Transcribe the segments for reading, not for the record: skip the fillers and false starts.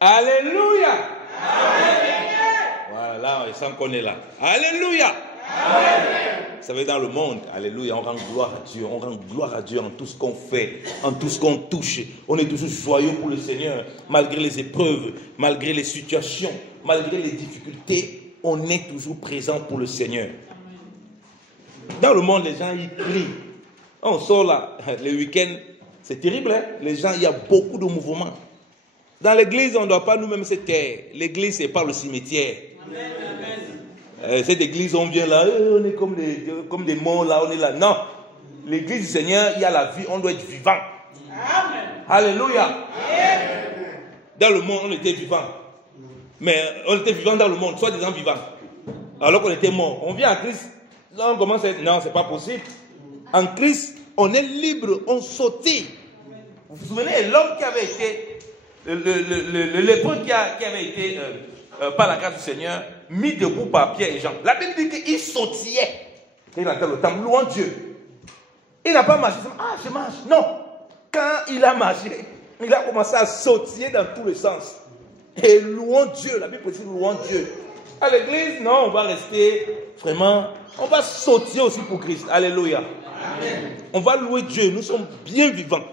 Alléluia. Voilà, là, on sent qu'on est là. Alléluia. Vous savez, dans le monde, alléluia, on rend gloire à Dieu. On rend gloire à Dieu en tout ce qu'on fait, en tout ce qu'on touche. On est toujours joyeux pour le Seigneur, malgré les épreuves, malgré les situations, malgré les difficultés. On est toujours présent pour le Seigneur. Dans le monde, les gens, ils crient. On sort là, le week-end, c'est terrible, hein? Les gens, il y a beaucoup de mouvements. Dans l'église, on ne doit pas nous-mêmes se taire. L'église, ce n'est pas le cimetière. Cette église, on vient là, on est comme des morts là, on est là. Non, l'église du Seigneur, il y a la vie, on doit être vivant. Amen. Alléluia. Amen. Dans le monde, on était vivant. Mais on était vivant dans le monde, soit des gens vivants. Alors qu'on était mort. On vient en Christ, là on commence à être, non, c'est pas possible. En Christ, on est libre, on sautait. Vous vous souvenez, l'homme qui avait été, le lépreux qui avait été, par la grâce du Seigneur, mis debout par Pierre et Jean. La Bible dit qu'il sautillait. Il entend le temps, louant Dieu. Il n'a pas marché, ah, je marche. Non. Quand il a marché, il a commencé à sautiller dans tous les sens. Et louant Dieu, la Bible dit louant Dieu. À l'église, non, on va rester vraiment, on va sautiller aussi pour Christ. Alléluia. Amen. On va louer Dieu, nous sommes bien vivants.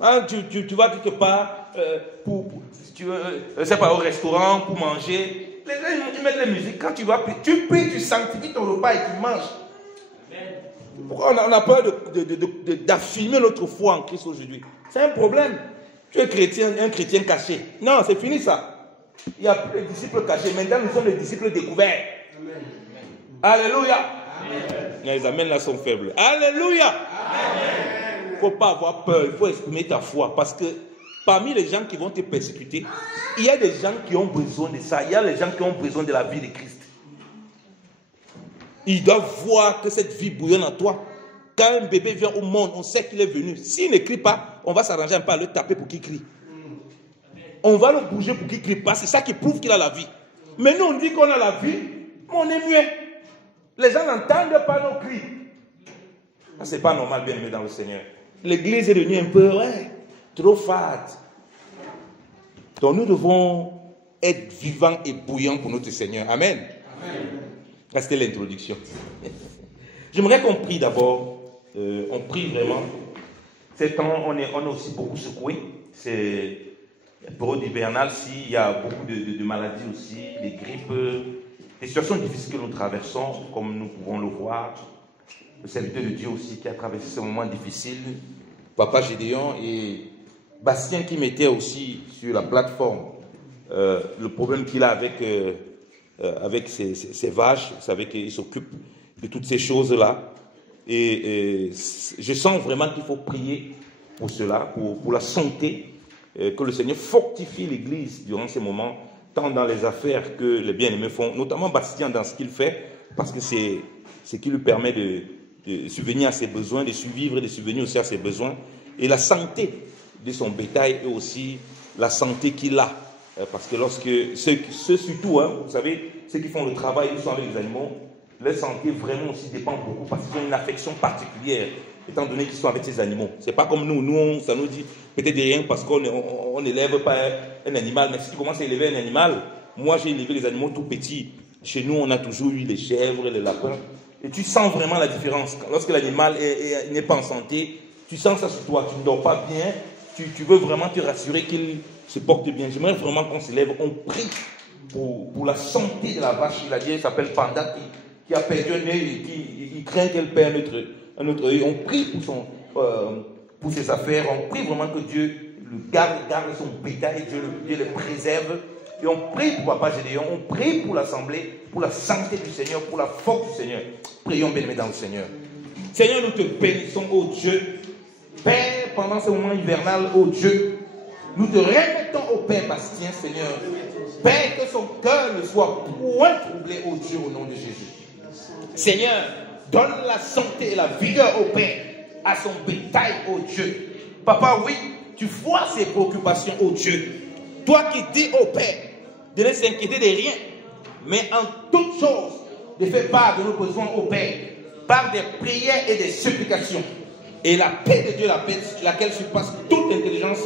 Hein, tu vas quelque part, si tu veux, c'est pas au restaurant pour manger. Les gens ils mettent la musique. Quand tu vas prier, tu pries, tu sanctifies ton repas et tu manges. Pourquoi on a peur d'affirmer notre foi en Christ aujourd'hui? C'est un problème. Tu es chrétien, un chrétien caché. Non, c'est fini ça. Il n'y a plus de disciples cachés. Maintenant, nous sommes les disciples découverts. Amen. Alléluia. Amen. Les amens là sont faibles. Alléluia. Il ne faut pas avoir peur. Il faut exprimer ta foi. Parce que parmi les gens qui vont te persécuter, il y a des gens qui ont besoin de ça. Il y a les gens qui ont besoin de la vie de Christ. Ils doivent voir que cette vie bouillonne en toi. Quand un bébé vient au monde, on sait qu'il est venu. S'il ne crie pas, on va s'arranger un peu à le taper pour qu'il crie. On va le bouger pour qu'il ne crie pas. C'est ça qui prouve qu'il a la vie. Mais nous, on dit qu'on a la vie, mais on est muet. Les gens n'entendent pas nos cris. Ça, c'est pas normal, bien aimé dans le Seigneur. L'église est devenue un peu, trop fade. Donc nous devons être vivants et bouillants pour notre Seigneur. Amen. Amen. C'était l'introduction. J'aimerais qu'on prie d'abord. On prie vraiment. Ces temps, on est aussi beaucoup secoué. C'est la période hivernale, il y a beaucoup de maladies aussi, des grippes, des situations difficiles que nous traversons, comme nous pouvons le voir. Le serviteur de Dieu aussi qui a traversé ce moment difficile. Papa Gédéon et Bastien qui mettait aussi sur la plateforme le problème qu'il a avec ses vaches. Vous savez qu'il s'occupe de toutes ces choses-là. Et je sens vraiment qu'il faut prier pour cela, pour la santé, que le Seigneur fortifie l'Église durant ces moments, tant dans les affaires que les bien-aimés font, notamment Bastien dans ce qu'il fait, parce que c'est ce qui lui permet de subvenir à ses besoins, de survivre et de subvenir aussi à ses besoins, et la santé de son bétail et aussi la santé qu'il a. Parce que lorsque, ceux surtout, vous savez, ceux qui font le travail, ils sont avec les animaux, leur santé vraiment aussi dépend beaucoup parce qu'ils ont une affection particulière, étant donné qu'ils sont avec ces animaux. C'est pas comme nous, ça nous dit peut-être rien parce qu'on n'élève pas un animal, mais si tu commences à élever un animal, moi j'ai élevé les animaux tout petits. Chez nous, on a toujours eu les chèvres, les lapins, et tu sens vraiment la différence. Lorsque l'animal n'est pas en santé, tu sens ça sur toi, tu ne dors pas bien, tu veux vraiment te rassurer qu'il se porte bien. J'aimerais vraiment qu'on se lève, on prie pour la santé de la vache. Il a dit, elle s'appelle Panda, qui a perdu un œil et qui craint qu'elle perde un autre œil. On prie pour ses affaires, on prie vraiment que Dieu le garde son bétail, Dieu le préserve. Et on prie pour Papa Gédéon, on prie pour l'Assemblée, pour la santé du Seigneur, pour la force du Seigneur. Prions bien-aimés dans le Seigneur. Seigneur, nous te bénissons, ô Dieu. Père, pendant ce moment hivernal, ô Dieu, nous te remettons au Père Bastien, Seigneur. Père, que son cœur ne soit point troublé, ô Dieu, au nom de Jésus. Seigneur, donne la santé et la vigueur au Père, à son bétail, ô Dieu. Papa, oui, tu vois ses préoccupations, ô Dieu. Toi qui dis au Père de ne s'inquiéter de rien, mais en toutes choses, de faire part de nos besoins au Père, par des prières et des supplications. Et la paix de Dieu, la paix laquelle surpasse toute intelligence,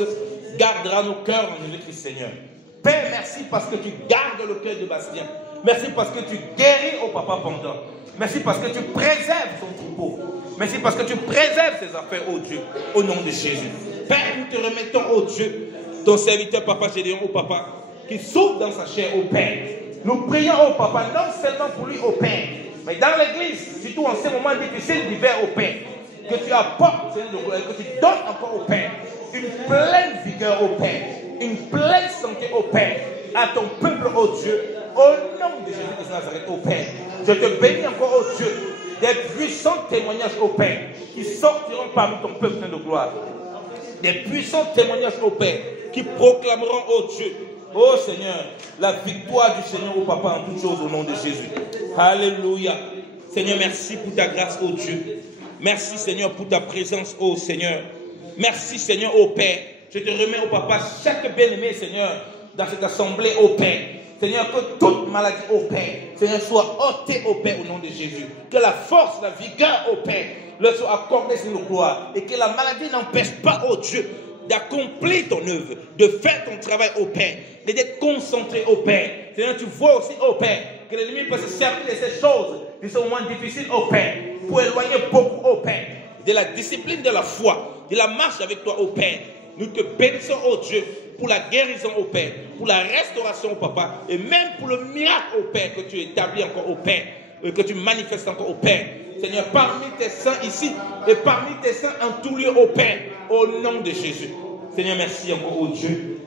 gardera nos cœurs en Jésus-Christ, Seigneur. Père, merci parce que tu gardes le cœur de Bastien. Merci parce que tu guéris au papa pendant. Merci parce que tu préserves son troupeau. Merci parce que tu préserves ses affaires, oh Dieu, au nom de Jésus. Père, nous te remettons, oh Dieu, ton serviteur, Papa Gédéon, au Papa, qui souffre dans sa chair, au Père. Nous prions, au Papa, non seulement pour lui, au Père, mais dans l'église, surtout en ces moments difficiles d'hiver, au Père, que tu apportes, Seigneur de gloire, que tu donnes encore au Père une pleine vigueur, au Père, une pleine santé, au Père, à ton peuple, oh Dieu, au nom de Jésus de Nazareth, au Père. Je te bénis encore, oh Dieu, des puissants témoignages, au Père, qui sortiront parmi ton peuple de gloire. Des puissants témoignages, au Père, qui proclameront, oh Dieu, oh Seigneur, la victoire du Seigneur, au Papa, en toutes choses, au nom de Jésus. Alléluia. Seigneur, merci pour ta grâce, oh Dieu. Merci, Seigneur, pour ta présence, oh Seigneur. Merci, Seigneur, oh Père. Je te remets, oh Papa, chaque bien-aimé, Seigneur, dans cette assemblée, oh Père. Seigneur, que toute maladie, oh Père, Seigneur, soit ôtée, oh Père, au nom de Jésus. Que la force, la vigueur, oh Père, leur soit accordée sur nos gloires. Et que la maladie n'empêche pas, oh Dieu, d'accomplir ton œuvre, de faire ton travail, oh Père, et d'être concentré, oh Père. Seigneur, tu vois aussi, oh Père, que l'ennemi peut se servir de ces choses, de ce moment difficile, oh Père, pour éloigner beaucoup, oh Père, de la discipline de la foi, de la marche avec toi, oh Père. Nous te bénissons, oh Dieu, pour la guérison, oh Père, pour la restauration, oh Papa, et même pour le miracle, oh Père, que tu établis encore, oh Père, que tu manifestes encore, oh Père. Seigneur, parmi tes saints ici, et parmi tes saints en tout lieu, oh Père, au nom de Jésus. Seigneur, merci encore, oh Dieu,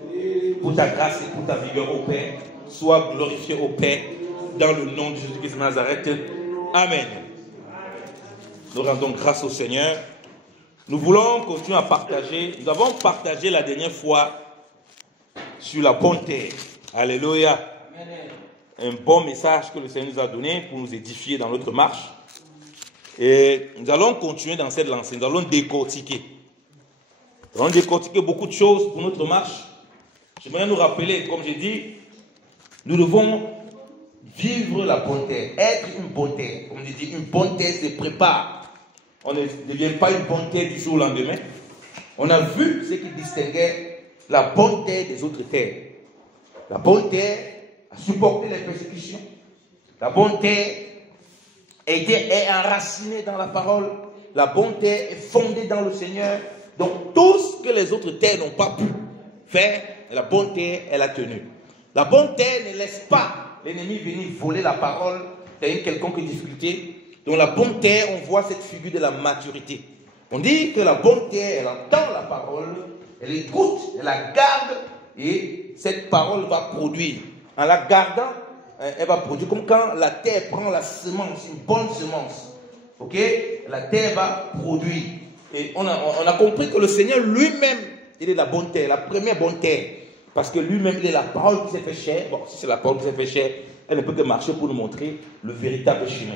pour ta grâce et pour ta vigueur, oh Père. Sois glorifié, oh Père, dans le nom de Jésus-Christ de Nazareth. Amen. Nous rendons grâce au Seigneur. Nous voulons continuer à partager. Nous avons partagé la dernière fois sur la bonne terre. Alléluia. Un bon message que le Seigneur nous a donné pour nous édifier dans notre marche. Et nous allons continuer dans cette lancée. Nous allons décortiquer. Nous allons décortiquer beaucoup de choses pour notre marche. J'aimerais nous rappeler, comme j'ai dit, nous devons vivre la bonne terre, être une bonne terre. Comme je dis, une bonne terre se prépare. On ne devient pas une bonne terre du jour au lendemain. On a vu ce qui distinguait la bonne terre des autres terres. La bonne terre a supporté les persécutions. La bonne terre est enracinée dans la parole. La bonne terre est fondée dans le Seigneur. Donc tout ce que les autres terres n'ont pas pu faire, la bonne terre, elle a tenu. La bonne terre ne laisse pas l'ennemi venir voler la parole dans une quelconque difficulté. Dans la bonne terre, on voit cette figure de la maturité. On dit que la bonne terre, elle entend la parole, elle écoute, elle la garde, et cette parole va produire. En la gardant, elle va produire comme quand la terre prend la semence, une bonne semence. Ok? La terre va produire. Et on a compris que le Seigneur lui-même, il est la bonne terre, la première bonne terre. Parce que lui-même, il est la parole qui s'est fait chair. Bon, si c'est la parole qui s'est fait chair, elle ne peut que marcher pour nous montrer le véritable chemin.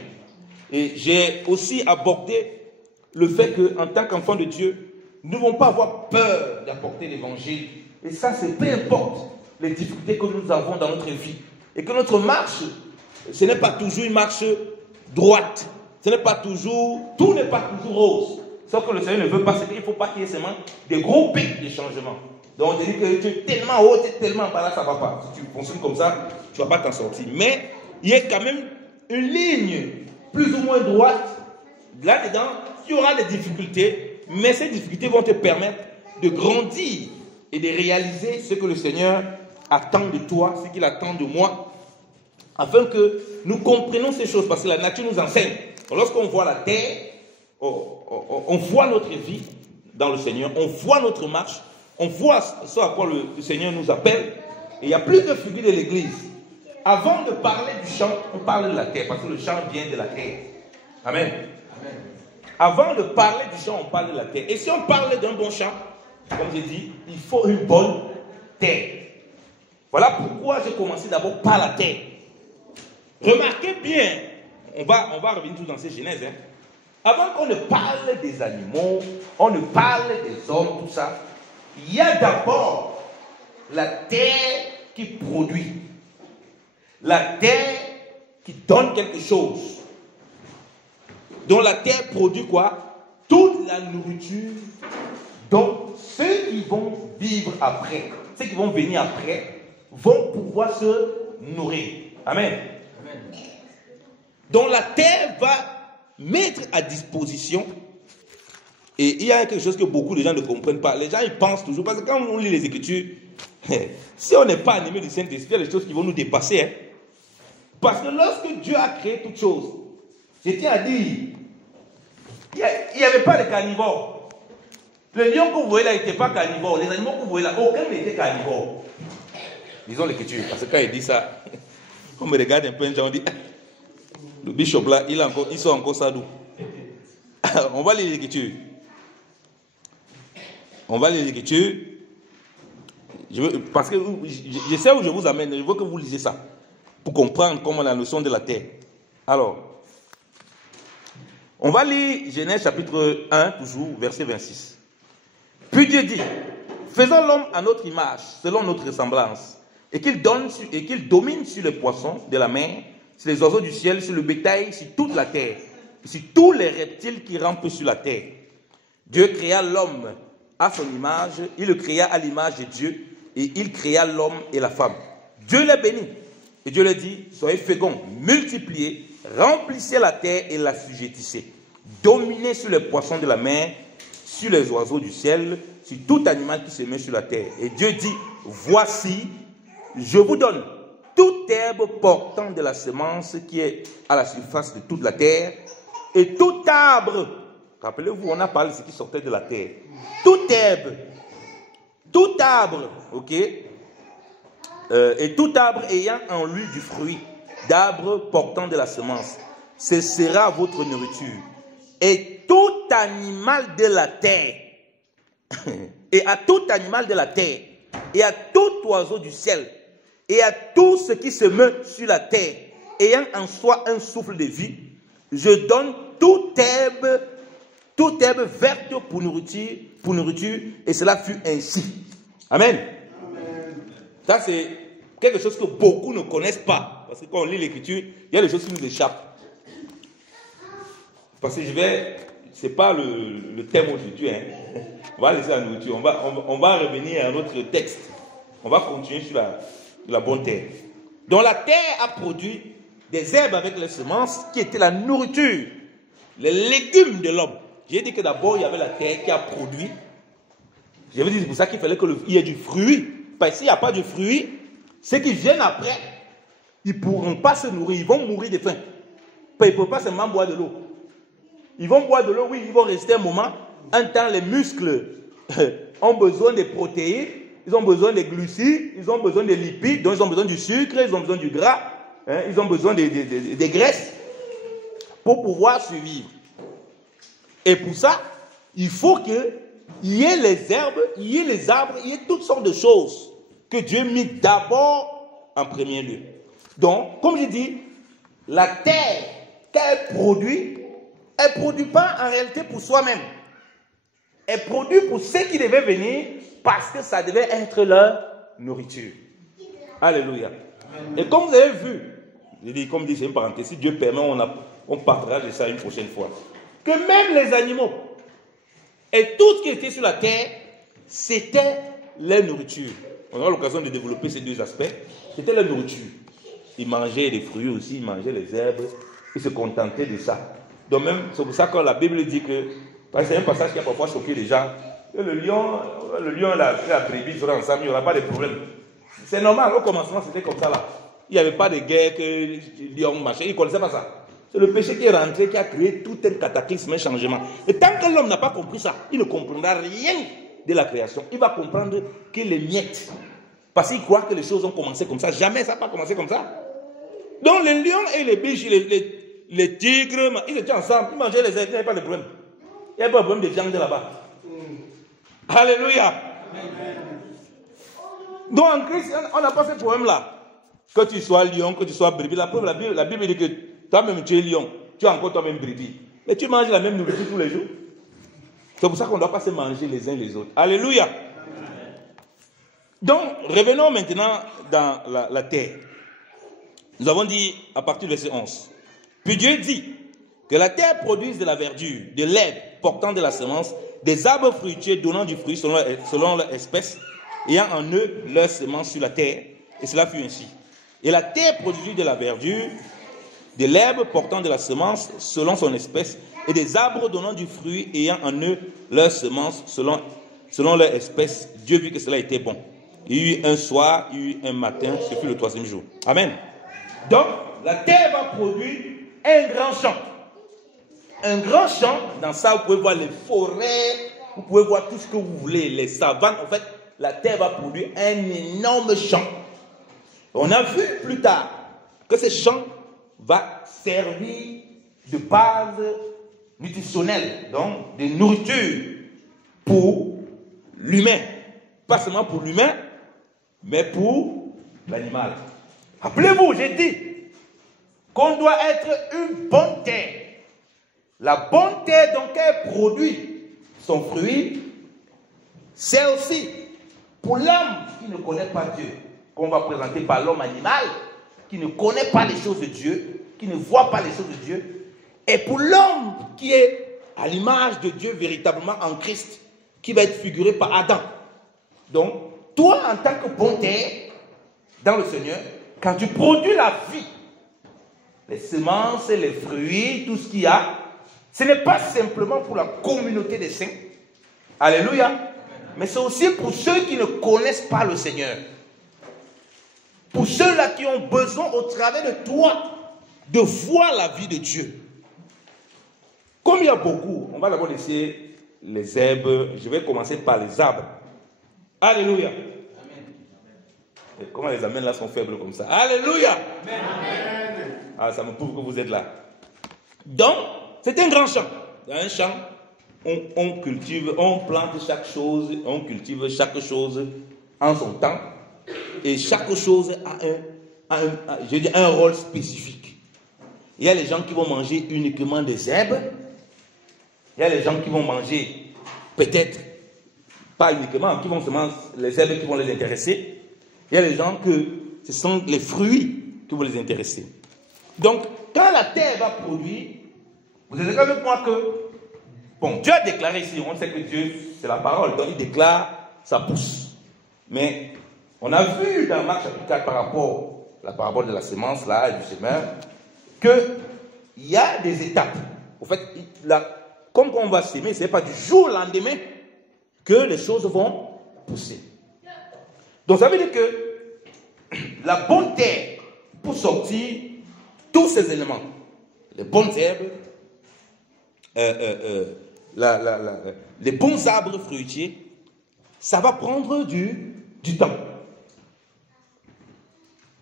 Et j'ai aussi abordé le fait qu'en tant qu'enfants de Dieu, nous ne devons pas avoir peur d'apporter l'évangile. Et ça, c'est peu importe les difficultés que nous avons dans notre vie. Et que notre marche, ce n'est pas toujours une marche droite. Ce n'est pas toujours, tout n'est pas toujours rose. Sauf que le Seigneur ne veut pas, c'est qu'il ne faut pas qu'il y ait seulement des gros pics de changement. Donc on te dit que tu es tellement haut, tu es tellement bas, là, ça ne va pas. Si tu fonctionnes comme ça, tu ne vas pas t'en sortir. Mais il y a quand même une ligne plus ou moins droite. Là-dedans, il y aura des difficultés, mais ces difficultés vont te permettre de grandir et de réaliser ce que le Seigneur attend de toi, ce qu'il attend de moi, afin que nous comprenions ces choses, parce que la nature nous enseigne. Lorsqu'on voit la terre, on voit notre vie dans le Seigneur, on voit notre marche, on voit ce à quoi le Seigneur nous appelle. Et il y a plusieurs figures de l'Église. Avant de parler du champ, on parle de la terre, parce que le champ vient de la terre. Amen. Amen. Avant de parler du champ, on parle de la terre. Et si on parle d'un bon champ, comme j'ai dit, il faut une bonne terre. Voilà pourquoi j'ai commencé d'abord par la terre. Remarquez bien, on va revenir tout dans ces genèses. Avant qu'on ne parle des animaux, on ne parle des hommes, tout ça, il y a d'abord la terre qui produit. La terre qui donne quelque chose. Donc la terre produit quoi? Toute la nourriture. Donc ceux qui vont vivre après, ceux qui vont venir après, vont pouvoir se nourrir. Amen. Donc la terre va mettre à disposition, et il y a quelque chose que beaucoup de gens ne comprennent pas. Les gens ils pensent toujours, parce que quand on lit les Écritures, si on n'est pas animé du Saint-Esprit, il y a des choses qui vont nous dépasser. Hein. Parce que lorsque Dieu a créé toutes choses, je tiens à dire, il n'y avait pas de carnivores. Le lion que vous voyez là n'était pas carnivore. Les animaux que vous voyez là, aucun n'était carnivore. Disons l'Écriture, parce que quand il dit ça, on me regarde un peu, on dit, le bishop là, il sort encore ça d'où? On va lire l'Écriture. On va lire l'Écriture. Parce que je sais où je vous amène, je veux que vous lisiez ça, pour comprendre comment la notion de la terre. Alors, on va lire Genèse chapitre 1, toujours, verset 26. Puis Dieu dit, faisons l'homme à notre image, selon notre ressemblance, et qu'il domine sur les poissons de la mer, sur les oiseaux du ciel, sur le bétail, sur toute la terre, sur tous les reptiles qui rampent sur la terre. Dieu créa l'homme à son image, il le créa à l'image de Dieu, et il créa l'homme et la femme. Dieu les bénit, et Dieu leur dit, soyez féconds, multipliez, remplissez la terre et l'assujettissez. Dominez sur les poissons de la mer, sur les oiseaux du ciel, sur tout animal qui se met sur la terre. Et Dieu dit, voici, je vous donne toute herbe portant de la semence qui est à la surface de toute la terre, et tout arbre, rappelez-vous, on a parlé de ce qui sortait de la terre, toute herbe, tout arbre, ok, et tout arbre ayant en lui du fruit, d'arbre portant de la semence, ce sera votre nourriture. Et tout animal de la terre, et à tout animal de la terre, et à tout oiseau du ciel, et à tout ce qui se meut sur la terre, ayant en soi un souffle de vie, je donne toute herbe verte pour nourriture, et cela fut ainsi. Amen. Amen. Ça, c'est quelque chose que beaucoup ne connaissent pas. Parce que quand on lit l'Écriture, il y a des choses qui nous échappent. Parce que c'est pas le thème aujourd'hui. Hein. On va laisser la nourriture. On va revenir à un autre texte. On va continuer sur la bonne terre. Donc la terre a produit des herbes avec les semences qui étaient la nourriture, les légumes de l'homme. J'ai dit que d'abord il y avait la terre qui a produit. Je veux dire, c'est pour ça qu'il fallait qu'il y ait du fruit. Parce que s'il n'y a pas de fruit, ceux qui viennent après, ils ne pourront pas se nourrir, ils vont mourir de faim. Ils ne peuvent pas seulement boire de l'eau. Ils vont boire de l'eau, oui, ils vont rester un moment. Un temps, les muscles ont besoin de protéines, ils ont besoin de glucides, ils ont besoin de lipides, donc ils ont besoin du sucre, ils ont besoin du gras, hein, ils ont besoin des graisses pour pouvoir survivre. Et pour ça, il faut qu'il y ait les herbes, il y ait les arbres, il y ait toutes sortes de choses que Dieu mit d'abord en premier lieu. Donc, comme je dis, la terre qu'elle produit, elle ne produit pas en réalité pour soi-même. Elle produit pour ceux qui devaient venir parce que ça devait être leur nourriture. Alléluia. Et comme vous avez vu, je dis, comme dit, c'est une parenthèse, si Dieu permet, on partagera de ça une prochaine fois. Que même les animaux et tout ce qui était sur la terre, c'était leur nourriture. On aura l'occasion de développer ces deux aspects. C'était leur nourriture. Ils mangeaient les fruits aussi, ils mangeaient les herbes, ils se contentaient de ça. Donc même, c'est pour ça que la Bible dit que, c'est un passage qui a parfois choqué les gens, que le lion et la brebis seraient ensemble, il n'y aura pas de problème. C'est normal, au commencement c'était comme ça là. Il n'y avait pas de guerre, que le lion machin, ils ne connaissaient pas ça. C'est le péché qui est rentré, qui a créé tout un cataclysme, un changement. Et tant que l'homme n'a pas compris ça, il ne comprendra rien de la création. Il va comprendre que les miettes, parce qu'il croit que les choses ont commencé comme ça. Jamais ça n'a pas commencé comme ça. Donc les lions et les biches, les tigres, ils étaient ensemble, ils mangeaient les êtres, il n'y avait pas de problème. Il n'y avait pas de problème de viande là-bas. Alléluia. Amen. Donc en Christ, on n'a pas ce problème-là. Que tu sois lion, que tu sois brebis, la Bible dit que toi-même tu es lion, tu es encore toi-même brebis. Mais tu manges la même nourriture tous les jours. C'est pour ça qu'on ne doit pas se manger les uns les autres. Alléluia. Amen. Donc, revenons maintenant dans la terre. Nous avons dit à partir du verset 11. Puis Dieu dit que la terre produise de la verdure, de l'herbe portant de la semence, des arbres fruitiers donnant du fruit selon leur espèce, ayant en eux leur semence sur la terre, Et cela fut ainsi. Et la terre produisit de la verdure, de l'herbe portant de la semence selon son espèce, et des arbres donnant du fruit ayant en eux leur semence selon leur espèce. Dieu vit que cela était bon. Il y eut un soir, il y eut un matin, ce fut le 3e jour. Amen. Donc, la terre va produire un grand champ. Un grand champ, dans ça, vous pouvez voir les forêts, vous pouvez voir tout ce que vous voulez, les savanes. En fait, la terre va produire un énorme champ. On a vu plus tard que ce champ va servir de base nutritionnelle, donc de nourriture pour l'humain. Pas seulement pour l'humain, mais pour l'animal. Rappelez-vous, j'ai dit qu'on doit être une bonne terre. La bonne terre, donc, elle produit son fruit. C'est aussi pour l'homme qui ne connaît pas Dieu, qu'on va présenter par l'homme animal, qui ne connaît pas les choses de Dieu, qui ne voit pas les choses de Dieu, et pour l'homme qui est à l'image de Dieu véritablement en Christ, qui va être figuré par Adam. Donc, toi, en tant que bon terre, dans le Seigneur, quand tu produis la vie, les semences, les fruits, tout ce qu'il y a, ce n'est pas simplement pour la communauté des saints. Alléluia. Mais c'est aussi pour ceux qui ne connaissent pas le Seigneur. Pour ceux-là qui ont besoin, au travers de toi, de voir la vie de Dieu. Comme il y a beaucoup, on va d'abord laisser les herbes. Je vais commencer par les arbres. Alléluia. Amen. Comment les amens là sont faibles comme ça? Alléluia. Amen. Ah, ça me prouve que vous êtes là. Donc, c'est un grand champ. Dans un champ, on cultive, on plante chaque chose, on cultive chaque chose en son temps. Et chaque chose a un rôle spécifique. Il y a les gens qui vont manger uniquement des herbes. Il y a les gens qui vont manger, peut-être, pas uniquement, qui vont se manger les herbes qui vont les intéresser. Il y a les gens que ce sont les fruits qui vont les intéresser. Donc, quand la terre va produire, vous êtes d'accord avec moi que, bon, Dieu a déclaré ici, on sait que Dieu, c'est la parole, donc il déclare, ça pousse. Mais, on a vu dans Marc chapitre 4 par rapport à la parabole de la semence, là, et du semeur, qu'il y a des étapes. En fait, comme on va s'aimer, ce n'est pas du jour au lendemain que les choses vont pousser. Donc, ça veut dire que la bonne terre, pour sortir tous ces éléments, les bonnes herbes, les bons arbres fruitiers, ça va prendre du temps.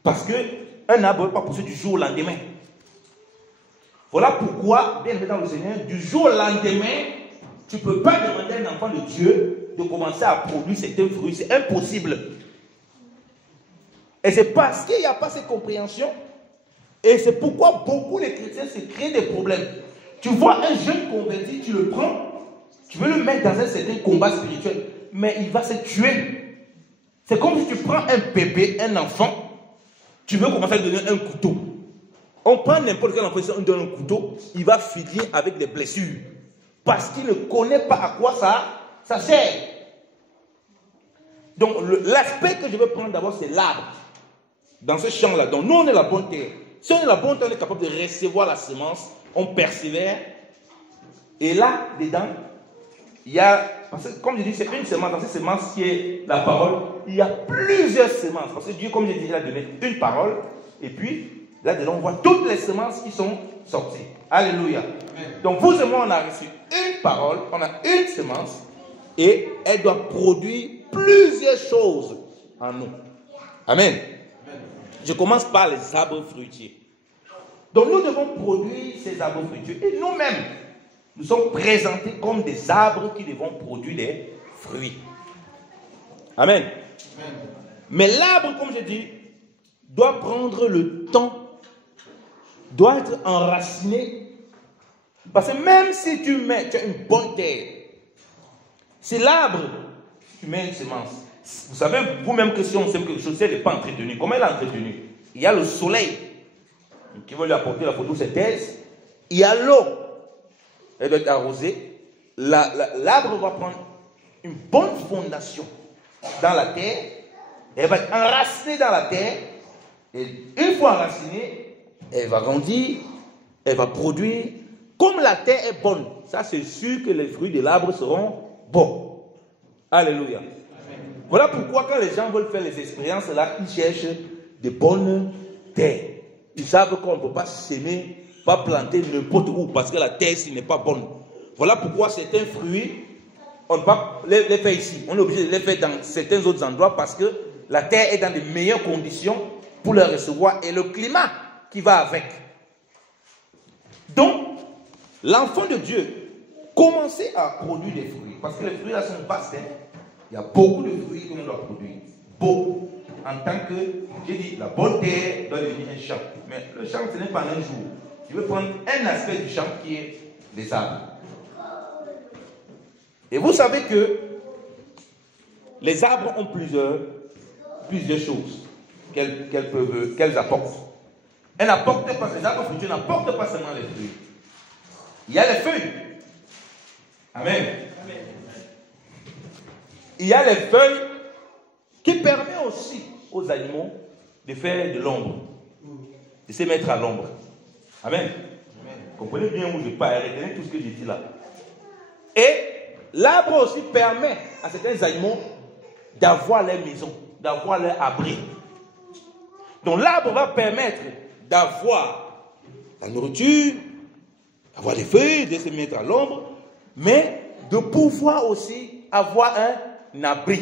Parce qu'un arbre ne va pas pousser du jour au lendemain. Voilà pourquoi, bien aimé dans le Seigneur, du jour au lendemain, tu ne peux pas demander à un enfant de Dieu de commencer à produire certains fruits. C'est impossible. Et c'est parce qu'il n'y a pas cette compréhension. Et c'est pourquoi beaucoup de chrétiens se créent des problèmes. Tu vois un jeune converti, tu le prends, tu veux le mettre dans un certain combat spirituel, mais il va se tuer. C'est comme si tu prends un bébé, un enfant, tu veux commencer à lui donner un couteau. On prend n'importe quel enfant, on donne un couteau, il va finir avec des blessures. Parce qu'il ne connaît pas à quoi ça sert. Donc l'aspect que je veux prendre d'abord, c'est l'arbre. Dans ce champ-là, donc nous on est la bonne terre. Si on est la bonne terre, on est capable de recevoir la semence, on persévère. Et là, dedans, il y a, parce que comme je dis, c'est une semence, dans cette semence qui est la parole, il y a plusieurs semences. Parce que Dieu, comme je dis, il a donné une parole, et puis, là-dedans, on voit toutes les semences qui sont sorties. Alléluia. Amen. Donc, vous et moi, on a reçu une parole, on a une semence, et elle doit produire plusieurs choses en nous. Amen. Je commence par les arbres fruitiers. Donc, nous devons produire ces arbres fruitiers. Et nous-mêmes, nous sommes présentés comme des arbres qui devront produire des fruits. Amen. Amen. Mais l'arbre, comme je dis, doit prendre le temps, doit être enraciné. Parce que même si tu as une bonne terre, c'est l'arbre, tu mets une semence. Vous savez vous-même que si on sème quelque chose, elle n'est pas entretenue. Comment elle est entretenue? Il y a le soleil qui va lui apporter la photosynthèse. Il y a l'eau. Elle doit être arrosée. L'arbre va prendre une bonne fondation dans la terre. Elle va être enracinée dans la terre. Et une fois enracinée, elle va grandir, elle va produire. Comme la terre est bonne, ça c'est sûr que les fruits de l'arbre seront bons. Alléluia. Amen. Voilà pourquoi quand les gens veulent faire les expériences là, ils cherchent de bonnes terres. Ils savent qu'on ne peut pas s'aimer, pas planter n'importe où parce que la terre ici n'est pas bonne. Voilà pourquoi certains fruits, on ne peut pas les faire ici. On est obligé de les faire dans certains autres endroits parce que la terre est dans de meilleures conditions pour les recevoir et le climat qui va avec. Donc, l'enfant de Dieu commençait à produire des fruits. Parce que les fruits là sont vastes. Il y a beaucoup de fruits que l'on doit produire. Beaucoup. En tant que, j'ai dit, la bonne terre doit devenir un champ. Mais le champ, ce n'est pas un jour. Tu veux prendre un aspect du champ qui est des arbres. Et vous savez que les arbres ont plusieurs choses qu'elles apportent. Elles n'apportent pas, les arbres fruitiers n'apportent pas seulement les fruits. Il y a les feuilles. Amen. Il y a les feuilles qui permettent aussi aux animaux de faire de l'ombre, de se mettre à l'ombre. Amen. Comprenez bien où je parle, retenez tout ce que j'ai dit là. Et l'arbre aussi permet à certains animaux d'avoir leur maison, d'avoir leur abri. Donc l'arbre va permettre d'avoir la nourriture, d'avoir des feuilles, de se mettre à l'ombre, mais de pouvoir aussi avoir un abri.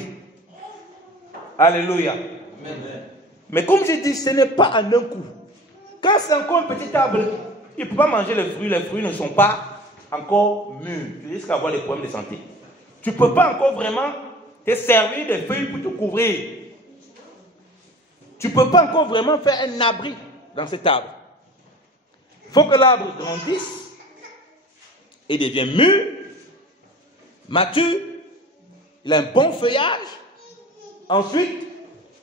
Alléluia. Amen. Mais comme j'ai dit, ce n'est pas en un coup. Quand c'est encore un petit arbre, il ne peut pas manger les fruits ne sont pas encore mûrs. Tu risques d'avoir des problèmes de santé. Tu ne peux pas encore vraiment te servir des feuilles pour te couvrir. Tu ne peux pas encore vraiment faire un abri dans cet arbre. Il faut que l'arbre grandisse et devienne mûr, mature, il a un bon feuillage. Ensuite,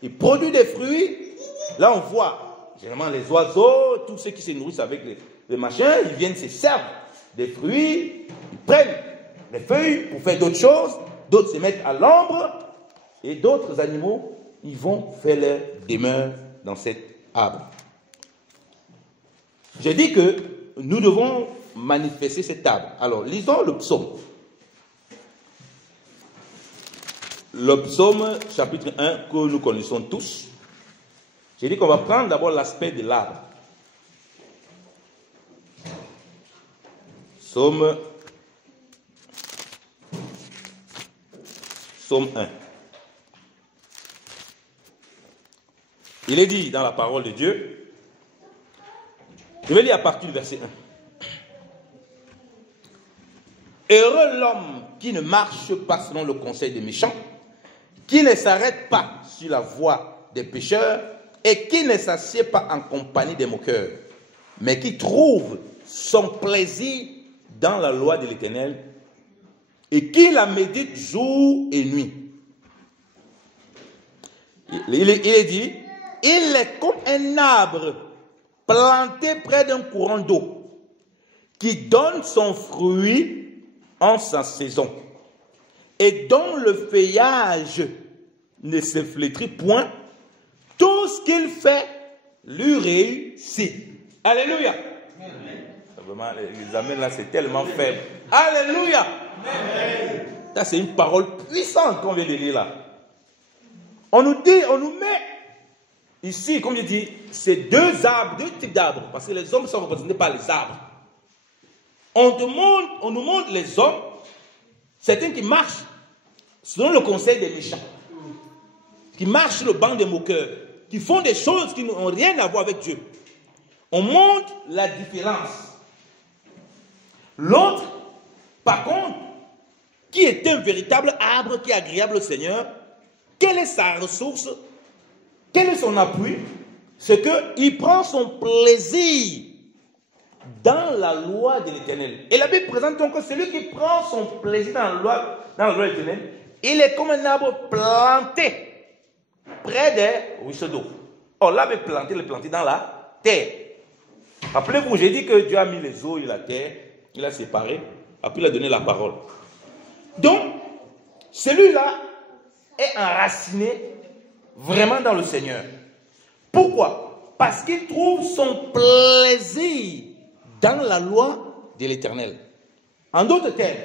il produit des fruits. Là, on voit généralement les oiseaux, tous ceux qui se nourrissent avec les machins, ils viennent se servir des fruits, ils prennent les feuilles pour faire d'autres choses, d'autres se mettent à l'ombre, et d'autres animaux, ils vont faire leur demeure dans cet arbre. J'ai dit que nous devons manifester cet arbre. Alors, lisons le psaume. Le psaume, chapitre 1, que nous connaissons tous. J'ai dit qu'on va prendre d'abord l'aspect de l'arbre. Psaume 1. Il est dit dans la parole de Dieu, je vais lire à partir du verset 1. Heureux l'homme qui ne marche pas selon le conseil des méchants, qui ne s'arrête pas sur la voie des pécheurs et qui ne s'assied pas en compagnie des moqueurs, mais qui trouve son plaisir dans la loi de l'Éternel et qui la médite jour et nuit. Il est dit, il est comme un arbre planté près d'un courant d'eau qui donne son fruit en sa saison et dont le feuillage ne se flétrit point, tout ce qu'il fait lui réussit. Alléluia. Vraiment, les amens là, c'est tellement faible. Alléluia. Ça, c'est une parole puissante qu'on vient de lire là. On nous dit, on nous met ici, comme je dis, c'est deux types d'arbres, parce que les hommes sont représentés par les arbres. On nous montre les hommes, certains qui marchent selon le conseil des méchants, qui marchent sur le banc des moqueurs, qui font des choses qui n'ont rien à voir avec Dieu. On montre la différence. L'autre, par contre, qui est un véritable arbre qui est agréable au Seigneur, quelle est sa ressource? Quel est son appui? C'est qu'il prend son plaisir dans la loi de l'Éternel. Et la Bible présente donc que celui qui prend son plaisir dans la loi de l'Éternel, il est comme un arbre planté près des ruisseaux d'eau. Or, l'arbre est planté, il est planté dans la terre. Rappelez-vous, j'ai dit que Dieu a mis les eaux et la terre, il a séparé, après il a donné la parole. Donc, celui-là est enraciné vraiment dans le Seigneur. Pourquoi? Parce qu'il trouve son plaisir dans la loi de l'Éternel. En d'autres termes,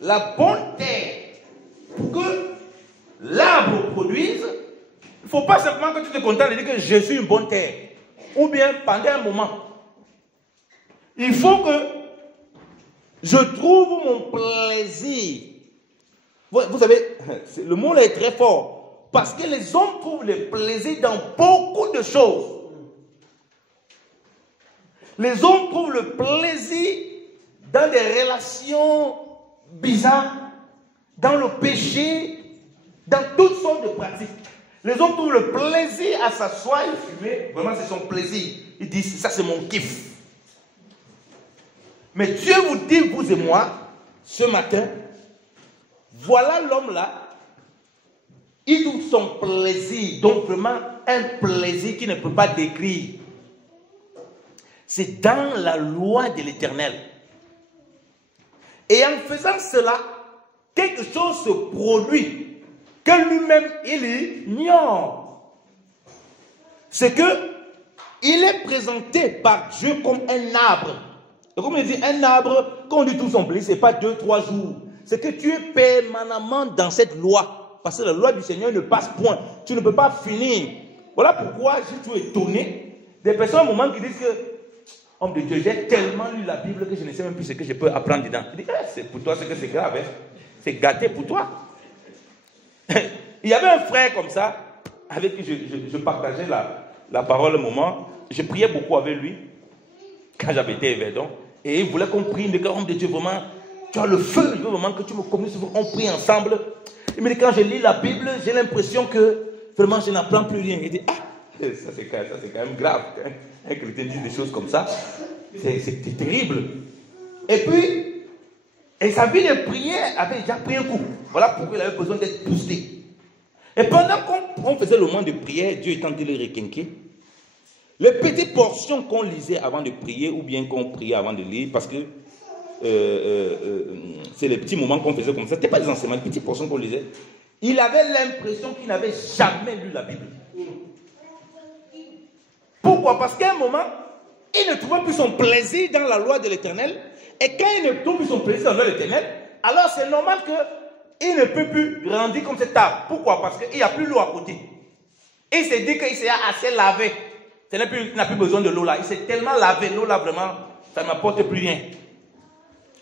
la bonne terre, pour que l'arbre produise, il ne faut pas simplement que tu te contentes de dire que je suis une bonne terre. Ou bien pendant un moment. Il faut que je trouve mon plaisir. Vous savez, le mot là est très fort. Parce que les hommes trouvent le plaisir dans beaucoup de choses. Les hommes trouvent le plaisir dans des relations bizarres, dans le péché, dans toutes sortes de pratiques. Les hommes trouvent le plaisir à s'asseoir et fumer. Vraiment, c'est son plaisir. Ils disent, ça c'est mon kiff. Mais Dieu vous dit, vous et moi, ce matin, voilà l'homme là, il trouve son plaisir, donc vraiment un plaisir qu'il ne peut pas décrire. C'est dans la loi de l'Éternel. Et en faisant cela, quelque chose se produit que lui-même il ignore. C'est que il est présenté par Dieu comme un arbre. Et comme il dit, un arbre, quand on dit tout son plaisir, ce n'est pas 2-3 jours. C'est que tu es permanemment dans cette loi. Parce que la loi du Seigneur ne passe point. Tu ne peux pas finir. Voilà pourquoi je suis toujours étonné des personnes au moment qui disent que homme de Dieu, j'ai tellement lu la Bible que je ne sais même plus ce que je peux apprendre dedans. Je dis, c'est pour toi, c'est que c'est grave. Hein? C'est gâté pour toi. Il y avait un frère comme ça, avec qui je partageais la parole un moment. Je priais beaucoup avec lui, quand j'avais été à Verdun. Et il voulait qu'on prie, mais homme de Dieu, vraiment, tu as le feu, je veux vraiment que tu me communiques, on prie ensemble. Il me dit, quand je lis la Bible, j'ai l'impression que vraiment je n'apprends plus rien. Il dit, ça c'est quand même grave. Un chrétien dit des choses comme ça. C'est terrible. Et puis, sa vie de prière avait déjà pris un coup. Voilà pourquoi il avait besoin d'être boosté. Et pendant qu'on faisait le moment de prière, Dieu étant de le requinquer, les petites portions qu'on lisait avant de prier, ou bien qu'on priait avant de lire, parce que c'est les petits moments qu'on faisait comme ça, ce n'était pas des enseignements, les petites portions qu'on lisait, il avait l'impression qu'il n'avait jamais lu la Bible. Pourquoi? Parce qu'à un moment, il ne trouvait plus son plaisir dans la loi de l'Éternel. Et quand il ne trouve plus son plaisir dans la loi de l'Éternel, alors c'est normal qu'il ne peut plus grandir comme cet arbre. Pourquoi? Parce qu'il n'y a plus l'eau à côté. Il s'est dit qu'il s'est assez lavé. Il n'a plus besoin de l'eau là. Il s'est tellement lavé. L'eau là, vraiment, ça ne m'apporte plus rien.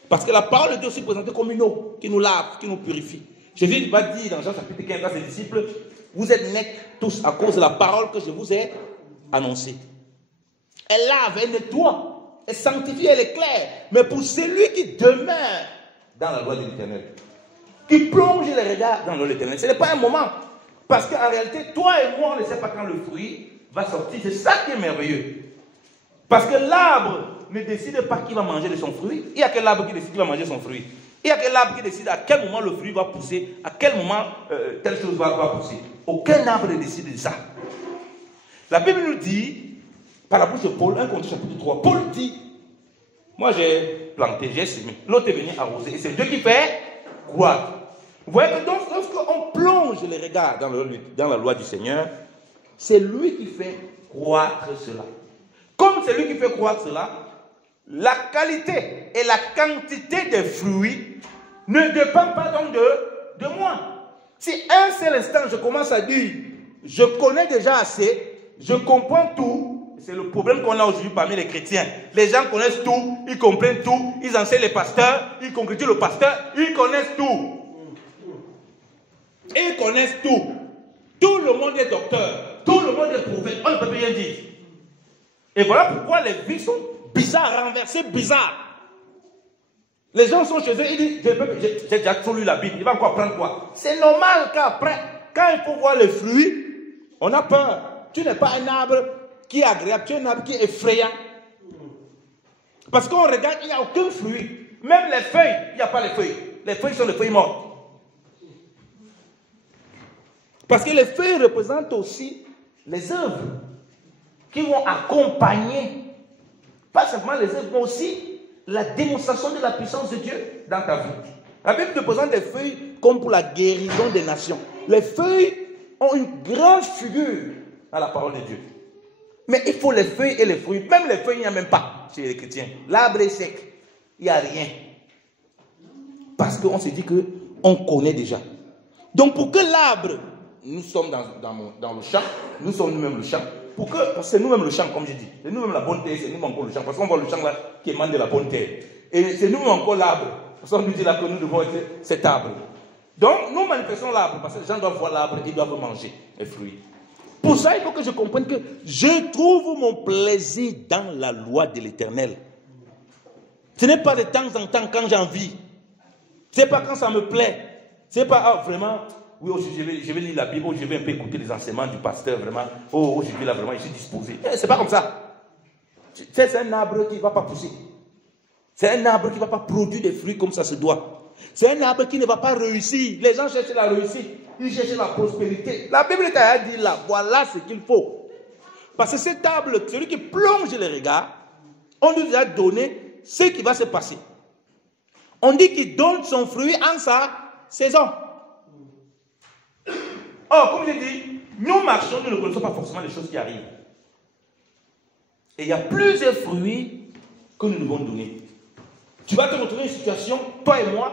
Parce que la parole de Dieu est présentée comme une eau qui nous lave, qui nous purifie. Jésus va dire dans Jean chapitre 15 à ses disciples, vous êtes nets tous à cause de la parole que je vous ai annoncée. Elle lave, elle nettoie, elle sanctifie, elle éclaire. Mais pour celui qui demeure dans la loi de l'Éternel, qui plonge les regards dans la loi de l'Éternel, ce n'est pas un moment. Parce qu'en réalité, toi et moi, on ne sait pas quand le fruit va sortir. C'est ça qui est merveilleux. Parce que l'arbre ne décide pas qui va manger de son fruit. Il y a quel arbre qui décide qui va manger son fruit. Il y a quel arbre qui décide à quel moment le fruit va pousser, à quel moment telle chose va pousser. Aucun arbre ne décide de ça. La Bible nous dit, par la bouche de Paul, 1 Corinthiens chapitre 3, Paul dit, moi j'ai planté, j'ai semé, l'autre est venu arroser, et c'est Dieu qui fait croître. Vous voyez que donc, lorsqu'on plonge les regards dans la loi du Seigneur, c'est lui qui fait croître cela. Comme c'est lui qui fait croître cela, la qualité et la quantité des fruits ne dépendent pas donc de moi. Si un seul instant je commence à dire, je connais déjà assez, je comprends tout, c'est le problème qu'on a aujourd'hui parmi les chrétiens. Les gens connaissent tout, ils comprennent tout, ils enseignent les pasteurs, ils concrétisent le pasteur, ils connaissent tout. Ils connaissent tout. Tout le monde est docteur, tout le monde est prophète, on ne peut rien dire. Et voilà pourquoi les vies sont bizarres, renversées, bizarres. Les gens sont chez eux, ils disent, j'ai déjà tout lu la Bible, il va encore prendre quoi? C'est normal qu'après, quand il faut voir les fruits, on a peur. Tu n'es pas un arbre qui est agréable, tu es un arbre qui est effrayant. Parce qu'on regarde, il n'y a aucun fruit. Même les feuilles, il n'y a pas les feuilles. Les feuilles sont les feuilles mortes. Parce que les feuilles représentent aussi les œuvres qui vont accompagner, pas simplement les œuvres, mais aussi la démonstration de la puissance de Dieu dans ta vie. La Bible te présente des feuilles comme pour la guérison des nations. Les feuilles ont une grande figure dans la parole de Dieu. Mais il faut les feuilles et les fruits. Même les feuilles, il n'y a même pas chez les chrétiens. L'arbre est sec. Il n'y a rien. Parce qu'on se dit qu'on connaît déjà. Donc pour que l'arbre, nous sommes dans le champ, nous sommes nous-mêmes le champ. C'est nous-mêmes le champ, comme je dis. C'est nous-mêmes la bonne terre, c'est nous-mêmes encore le champ. Parce qu'on voit le champ là qui émane de la bonne terre. Et c'est nous-mêmes encore l'arbre. Parce qu'on nous dit là que nous devons être cet arbre. Donc nous manifestons l'arbre parce que les gens doivent voir l'arbre et doivent manger les fruits. Pour ça, il faut que je comprenne que je trouve mon plaisir dans la loi de l'Éternel. Ce n'est pas de temps en temps quand j'ai envie. Ce n'est pas quand ça me plaît. Ce n'est pas vraiment, oui, aujourd'hui je vais lire la Bible, je vais un peu écouter les enseignements du pasteur, vraiment. Oh, aujourd'hui là, vraiment, je suis disposé. Ce n'est pas comme ça. C'est un arbre qui ne va pas pousser. C'est un arbre qui ne va pas produire des fruits comme ça se doit. C'est un arbre qui ne va pas réussir. Les gens cherchent la réussite. Ils cherchent la prospérité. La Bible t'a dit là, voilà ce qu'il faut. Parce que cet arbre, celui qui plonge les regards, on nous a donné ce qui va se passer. On dit qu'il donne son fruit en sa saison. Or, comme je dis, nous marchons, nous ne connaissons pas forcément les choses qui arrivent. Et il y a plusieurs fruits que nous devons donner. Tu vas te retrouver dans une situation, toi et moi,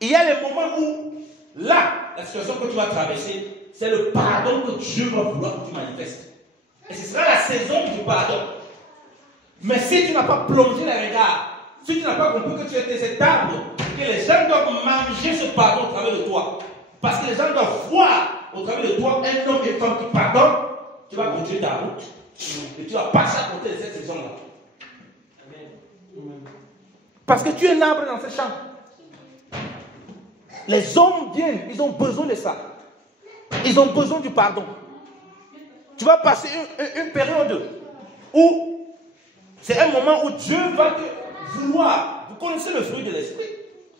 il y a les moments où, là, la situation que tu vas traverser, c'est le pardon que Dieu va vouloir que tu manifestes. Et ce sera la saison du pardon. Mais si tu n'as pas plongé les regards, si tu n'as pas compris que tu étais cet arbre, que les gens doivent manger ce pardon au travers de toi, parce que les gens doivent voir au travers de toi un homme et une femme qui pardonne, tu vas continuer ta route. Et tu vas passer à côté de cette saison-là. Parce que tu es un arbre dans ce champ. Les hommes viennent, ils ont besoin de ça. Ils ont besoin du pardon. Tu vas passer une période où c'est un moment où Dieu va te vouloir. Vous connaissez le fruit de l'esprit.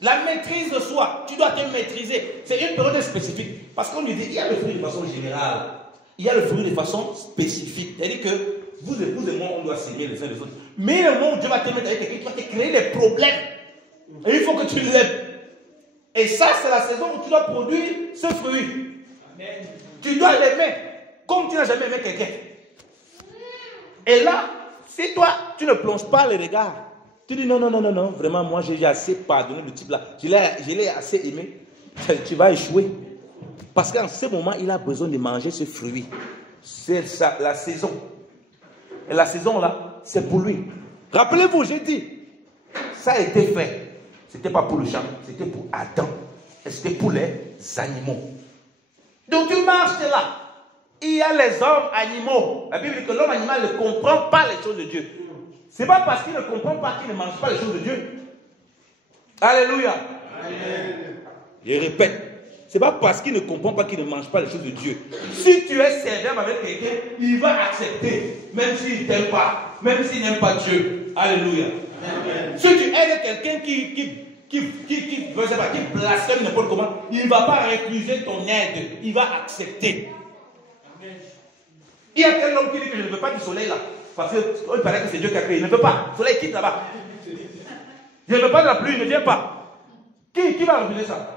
La maîtrise de soi. Tu dois te maîtriser. C'est une période spécifique. Parce qu'on nous dit, il y a le fruit de façon générale. Il y a le fruit de façon spécifique. C'est-à-dire que vous et moi, on doit s'aimer les uns les autres. Mais le moment où Dieu va te mettre avec quelqu'un qui va te créer des problèmes. Et il faut que tu l'aimes. Et ça, c'est la saison où tu dois produire ce fruit. Amen. Tu dois l'aimer comme tu n'as jamais aimé quelqu'un. Et là, si toi, tu ne plonges pas les regards, tu dis non, vraiment, moi j'ai assez pardonné le type là, je l'ai assez aimé, tu vas échouer. Parce qu'en ce moment, il a besoin de manger ce fruit. C'est ça, la saison. Et la saison là, c'est pour lui. Rappelez-vous, j'ai dit, ça a été fait. C'était pas pour le champ, c'était pour Adam. Et c'était pour les animaux. Donc tu marches là. Il y a les hommes animaux. La Bible dit que l'homme animal ne comprend pas les choses de Dieu. Ce n'est pas parce qu'il ne comprend pas qu'il ne mange pas les choses de Dieu. Alléluia. Amen. Je répète. Ce n'est pas parce qu'il ne comprend pas qu'il ne mange pas les choses de Dieu. Si tu es serviable avec quelqu'un, il va accepter. Même s'il ne t'aime pas. Même s'il n'aime pas Dieu. Alléluia. Amen. Si tu aides quelqu'un qui blasphème n'importe comment, il ne va pas refuser ton aide. Il va accepter. Amen. Il y a tel homme qui dit que je ne veux pas du soleil là. Parce qu'il paraît que c'est Dieu qui a créé. Il ne veut pas. Le soleil quitte là-bas. Je ne veux pas de la pluie, il ne vient pas. Qui va refuser ça?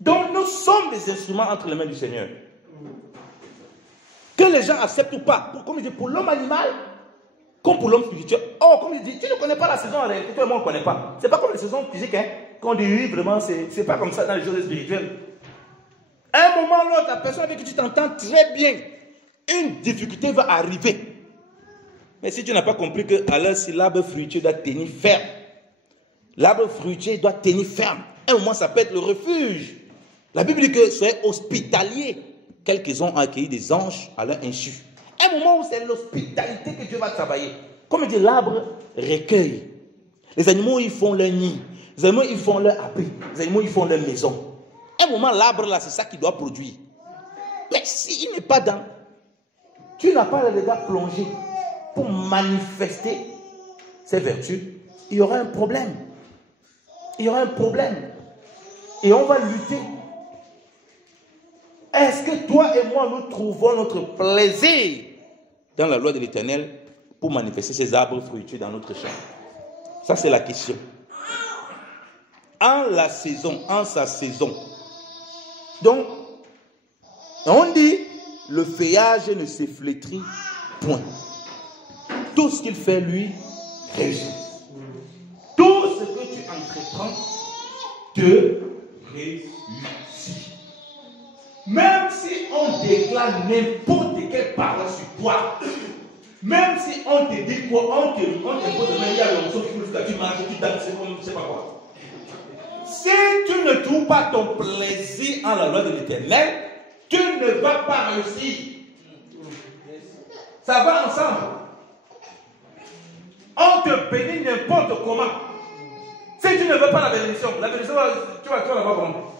Donc nous sommes des instruments entre les mains du Seigneur. Que les gens acceptent ou pas. Comme je dis, pour l'homme animal, comme pour l'homme spirituel. Oh, comme je dis, tu ne connais pas la saison en réalité, toi et moi on ne connaît pas. Ce n'est pas comme les saisons physiques, hein. Quand on dit oui, vraiment, c'est pas comme ça dans les choses spirituelles. À un moment ou l'autre, la personne avec qui tu t'entends très bien, une difficulté va arriver. Mais si tu n'as pas compris que alors si l'arbre fruitier doit tenir ferme, l'arbre fruitier doit tenir ferme. À un moment, ça peut être le refuge. La Bible dit que soyez hospitaliers. Quelques ont accueilli des anges à leur insu. Un moment où c'est l'hospitalité que Dieu va travailler. Comme il dit, l'arbre recueille. Les animaux, ils font leur nid. Les animaux, ils font leur abri. Les animaux, ils font leur maison. Un moment, l'arbre, là, c'est ça qu'il doit produire. Mais s'il n'est pas dans... Tu n'as pas le regard plongé pour manifester ses vertus, il y aura un problème. Il y aura un problème. Et on va lutter. Est-ce que toi et moi, nous trouvons notre plaisir dans la loi de l'Éternel pour manifester ces arbres fruitiers dans notre champ? Ça, c'est la question. En la saison, en sa saison. Donc, On dit, le feuillage ne se flétrit point. Tout ce qu'il fait, lui, réussit. Tout ce que tu entreprends te réussit. Même si on déclare n'importe quelle parole sur toi, même si on te dit quoi, on te pose de il y a l'onction qui nous fait, tu marches, tu danses, comme je ne sais pas quoi. Si tu ne trouves pas ton plaisir en la loi de l'Éternel, tu ne vas pas réussir. Ça va ensemble. On te bénit n'importe comment. Si tu ne veux pas la bénédiction, tu vas l'avoir comment?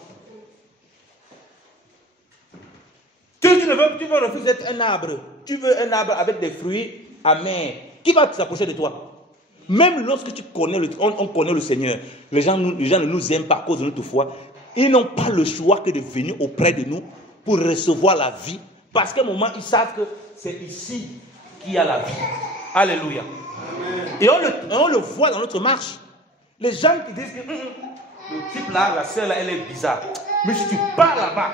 Tu veux refuser d'être un arbre. Tu veux un arbre avec des fruits amers. Qui va s'approcher de toi? Même lorsque tu connais on connaît le Seigneur, les gens ne nous aiment pas à cause de notre foi. Ils n'ont pas le choix que de venir auprès de nous pour recevoir la vie. Parce qu'à un moment, ils savent que c'est ici qu'il y a la vie. Alléluia. Amen. Et on le voit dans notre marche. Les gens qui disent que le type là, la sœur là, elle est bizarre. Mais si tu pars là-bas,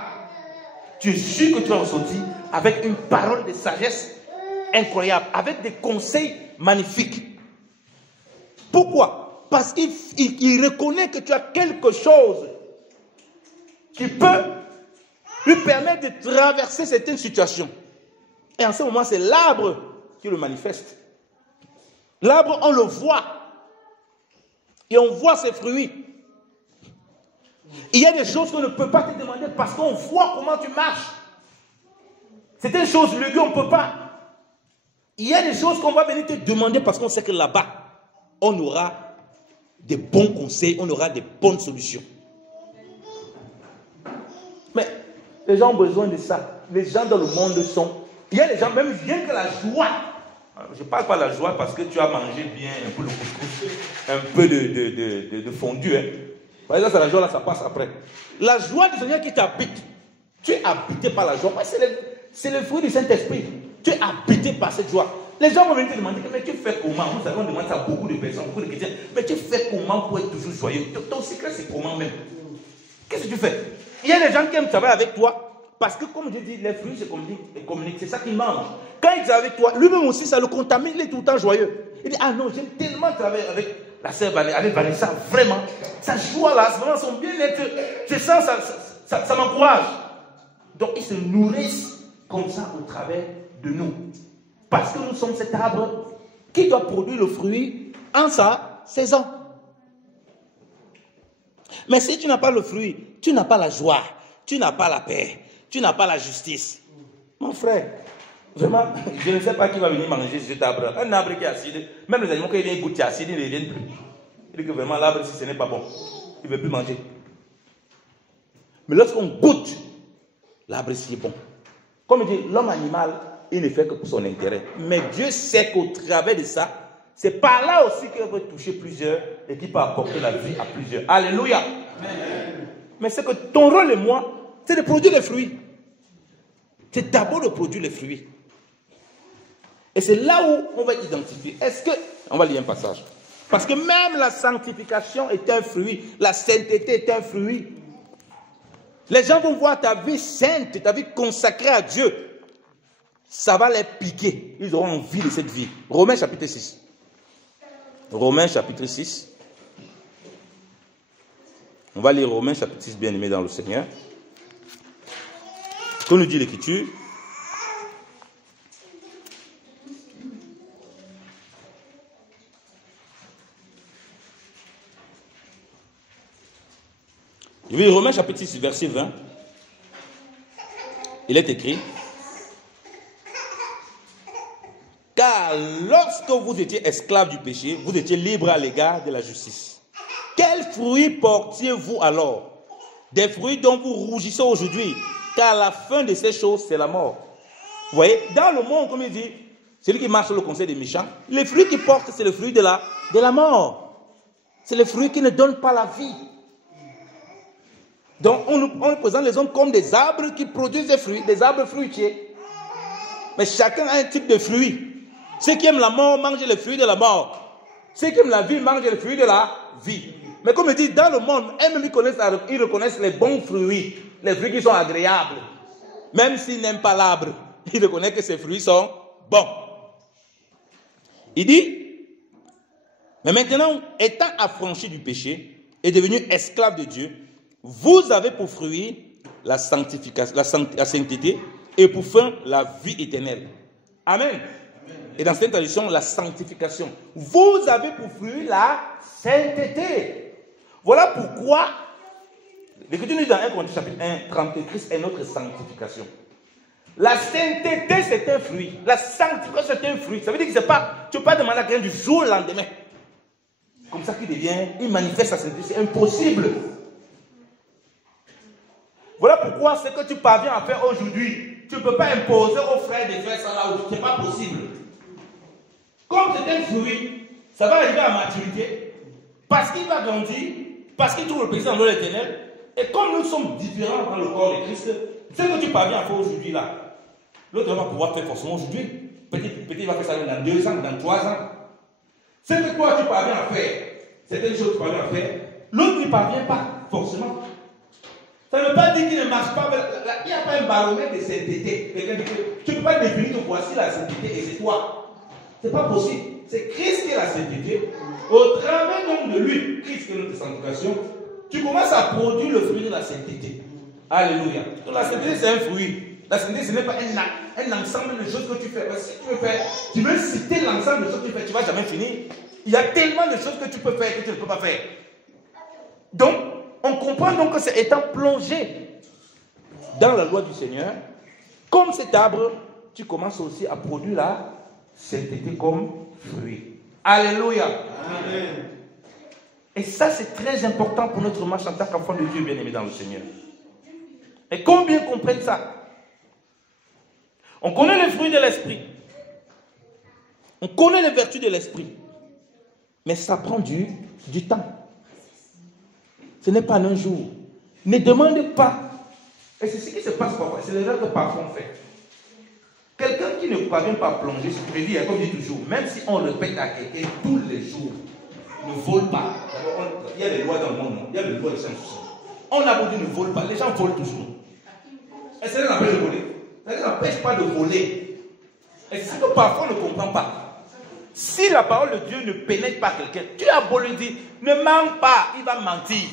tu es sûr que tu vas ressortir avec une parole de sagesse incroyable, avec des conseils magnifiques. Pourquoi? Parce qu'il reconnaît que tu as quelque chose qui peut lui permettre de traverser certaines situations. Et en ce moment, c'est l'arbre qui le manifeste. L'arbre, on le voit. Et on voit ses fruits. Il y a des choses qu'on ne peut pas te demander parce qu'on voit comment tu marches. C'est une chose lugubre, on ne peut pas. Il y a des choses qu'on va venir te demander parce qu'on sait que là-bas, on aura des bons conseils, on aura des bonnes solutions. Mais les gens ont besoin de ça. Les gens dans le monde sont... Il y a des gens, même rien que la joie. Je ne parle pas de la joie parce que tu as mangé bien un peu le couscous, un peu de fondu. Hein. Par exemple, la joie là, ça passe après. La joie du Seigneur qui t'habite. Tu es habité par la joie. C'est le fruit du Saint-Esprit. Tu es habité par cette joie. Les gens vont venir te demander, mais tu fais comment? Nous avons demandé ça à beaucoup de personnes, beaucoup de chrétiens. Mais tu fais comment pour être toujours joyeux? Ton secret, c'est comment même? Qu'est-ce que tu fais? Il y a des gens qui aiment travailler avec toi. Parce que comme je dis, les fruits se communiquent, c'est ça qu'ils mangent. Quand il travaille avec toi, lui-même aussi, ça le contamine, il est tout le temps joyeux. Il dit, ah non, j'aime tellement travailler avec la sœur Vanessa, vraiment. Sa joie là, vraiment son bien-être, je sens, ça m'encourage. Donc ils se nourrissent comme ça au travers de nous. Parce que nous sommes cet arbre qui doit produire le fruit en sa saison. Mais si tu n'as pas le fruit, tu n'as pas la joie, tu n'as pas la paix, tu n'as pas la justice. Mon frère, vraiment, je ne sais pas qui va venir manger cet arbre. Un arbre qui est acide, même les animaux, quand ils goûtent acide, ils ne reviennent plus. Il dit que vraiment l'arbre, si ce n'est pas bon, il ne veut plus manger. Mais lorsqu'on goûte, l'arbre ici est bon. Comme il dit, l'homme animal, il ne fait que pour son intérêt. Mais Dieu sait qu'au travers de ça, c'est par là aussi qu'il peut toucher plusieurs et qu'il peut apporter la vie à plusieurs. Alléluia. Amen. Mais c'est que ton rôle et moi, c'est de produire les fruits. C'est d'abord de produire les fruits. Et c'est là où on va identifier. Est-ce que... On va lire un passage. Parce que même la sanctification est un fruit. La sainteté est un fruit. Les gens vont voir ta vie sainte, ta vie consacrée à Dieu. Ça va les piquer. Ils auront envie de cette vie. Romains chapitre 6. Romains chapitre 6. On va lire Romains chapitre 6, bien-aimés dans le Seigneur. Que nous dit l'Écriture? Oui, Romains chapitre 6, verset 20. Il est écrit: car lorsque vous étiez esclaves du péché, vous étiez libres à l'égard de la justice. Quels fruits portiez-vous alors? Des fruits dont vous rougissez aujourd'hui, car la fin de ces choses, c'est la mort. Vous voyez, dans le monde, comme il dit, celui qui marche sur le conseil des méchants, les fruits qu'il porte, c'est le fruit de la mort. C'est le fruit qui ne donne pas la vie. Donc, on présente les hommes comme des arbres qui produisent des fruits, des arbres fruitiers. Mais chacun a un type de fruit. Ceux qui aiment la mort mangent les fruits de la mort. Ceux qui aiment la vie mangent les fruits de la vie. Mais comme il dit, dans le monde, eux-mêmes ils reconnaissent les bons fruits, les fruits qui sont agréables. Même s'il n'aime pas l'arbre, il reconnaît que ses fruits sont bons. Il dit, mais maintenant, étant affranchi du péché et devenu esclave de Dieu, vous avez pour fruit la sanctification, la sainteté et pour fin la vie éternelle. Amen. Et dans cette traduction, la sanctification. Vous avez pour fruit la sainteté. Voilà pourquoi l'Écriture dit dans 1 Corinthiens chapitre 1, 30, Christ est notre sanctification. La sainteté, c'est un fruit. La sanctification, c'est un fruit. Ça veut dire que c'est pas, tu ne peux pas demander à quelqu'un du jour au lendemain. Comme ça qu'il devient, il manifeste sa sainteté. C'est impossible. Voilà pourquoi ce que tu parviens à faire aujourd'hui, tu ne peux pas imposer aux frères de faire ça là où ce n'est pas possible. Comme c'est un fruit, ça va arriver à maturité, parce qu'il va grandir, parce qu'il trouve le plaisir dans l'éternel. Et comme nous sommes différents dans le corps de Christ, ce que tu parviens à faire aujourd'hui là, l'autre ne va pas pouvoir faire forcément aujourd'hui. Peut-être il va faire ça dans 2 ans, dans 3 ans. Ce que toi tu parviens à faire, certaines choses que tu parviens à faire, l'autre n'y parvient pas forcément. Ça ne veut pas dire qu'il ne marche pas. Il n'y a pas un baromètre de sainteté. Tu ne peux pas définir que voici la sainteté et c'est toi. Ce n'est pas possible. C'est Christ qui est la sainteté. Au travers donc de lui, Christ qui est notre sanctification, tu commences à produire le fruit de la sainteté. Alléluia. Donc la sainteté, c'est un fruit. La sainteté, ce n'est pas un ensemble de choses que tu fais. Si tu veux citer l'ensemble de choses que tu fais, tu ne vas jamais finir. Il y a tellement de choses que tu peux faire que tu ne peux pas faire. Donc, on comprend donc que c'est étant plongé dans la loi du Seigneur, comme cet arbre, tu commences aussi à produire la sainteté comme fruit. Alléluia. Amen. Et ça, c'est très important pour notre marche en tant qu'enfant de Dieu bien-aimé dans le Seigneur. Et combien comprennent ça? On connaît les fruits de l'esprit. On connaît les vertus de l'esprit. Mais ça prend du temps. Ce n'est pas un jour. Ne demandez pas. Et c'est ce qui se passe parfois. C'est l'erreur que parfois on fait. Quelqu'un qui ne parvient pas à plonger, je dis, comme je dis toujours, même si on répète à quelqu'un tous les jours, ne vole pas. Il y a des lois dans le monde, il y a des lois de science. On a beau dire ne vole pas, les gens volent toujours. Et ça n'empêche de voler. Ça n'empêche pas de voler. Et c'est ce que parfois on ne comprend pas. Si la parole de Dieu ne pénètre pas quelqu'un, tu as beau lui dire, ne ment pas, il va mentir.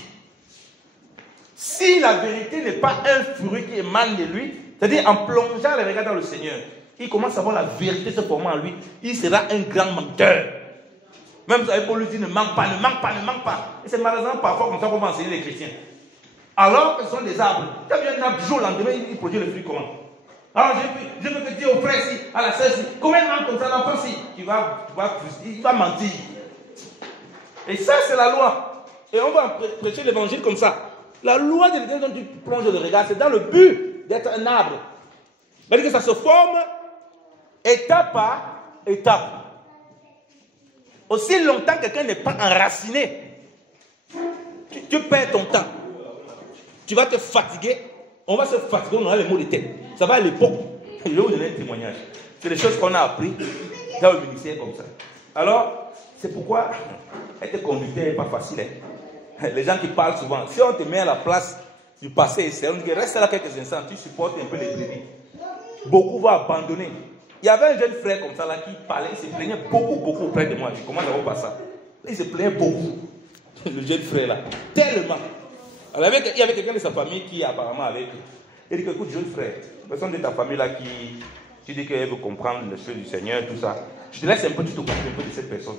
Si la vérité n'est pas un fruit qui émane de lui, c'est-à-dire en plongeant les regards dans le Seigneur, il commence à voir la vérité se formant en lui, il sera un grand menteur. Même si Paul lui dit ne manque pas, ne manque pas, ne manque pas. Et c'est malheureusement parfois comme ça qu'on va enseigner les chrétiens. Alors que ce sont des arbres. Tu as vu un arbre du jour au lendemain, il produit le fruit comment? Alors je veux te dire au frère si, à la sœur si, combien de manque comme ça l'enfant si? Il va mentir. Et ça c'est la loi. Et on va prêcher l'évangile comme ça. La loi de l'éternel dont tu plonges le regard, c'est dans le but d'être un arbre. C'est-à-dire que ça se forme étape par étape. Aussi longtemps que quelqu'un n'est pas enraciné, tu perds ton temps. Tu vas te fatiguer. On va se fatiguer, on aura les mots de tête. Ça va à l'époque. Je vais vous donner un témoignage. C'est des choses qu'on a appris dans le ministère comme ça. Alors, c'est pourquoi être conducteur n'est pas facile. Les gens qui parlent souvent, si on te met à la place du passé, on dit reste là quelques instants, tu supportes un peu les brebis. Beaucoup vont abandonner. Il y avait un jeune frère comme ça là qui parlait, il se plaignait beaucoup auprès de moi. Je dis comment ça va pas ça? Il se plaignait beaucoup. Le jeune frère là, tellement. Alors, il y avait quelqu'un de sa famille qui apparemment avec lui. Il dit écoute jeune frère, personne de ta famille là qui tu dis qu'elle veut comprendre les choses du Seigneur, tout ça. Je te laisse un peu, tu te occupes un peu de cette personne.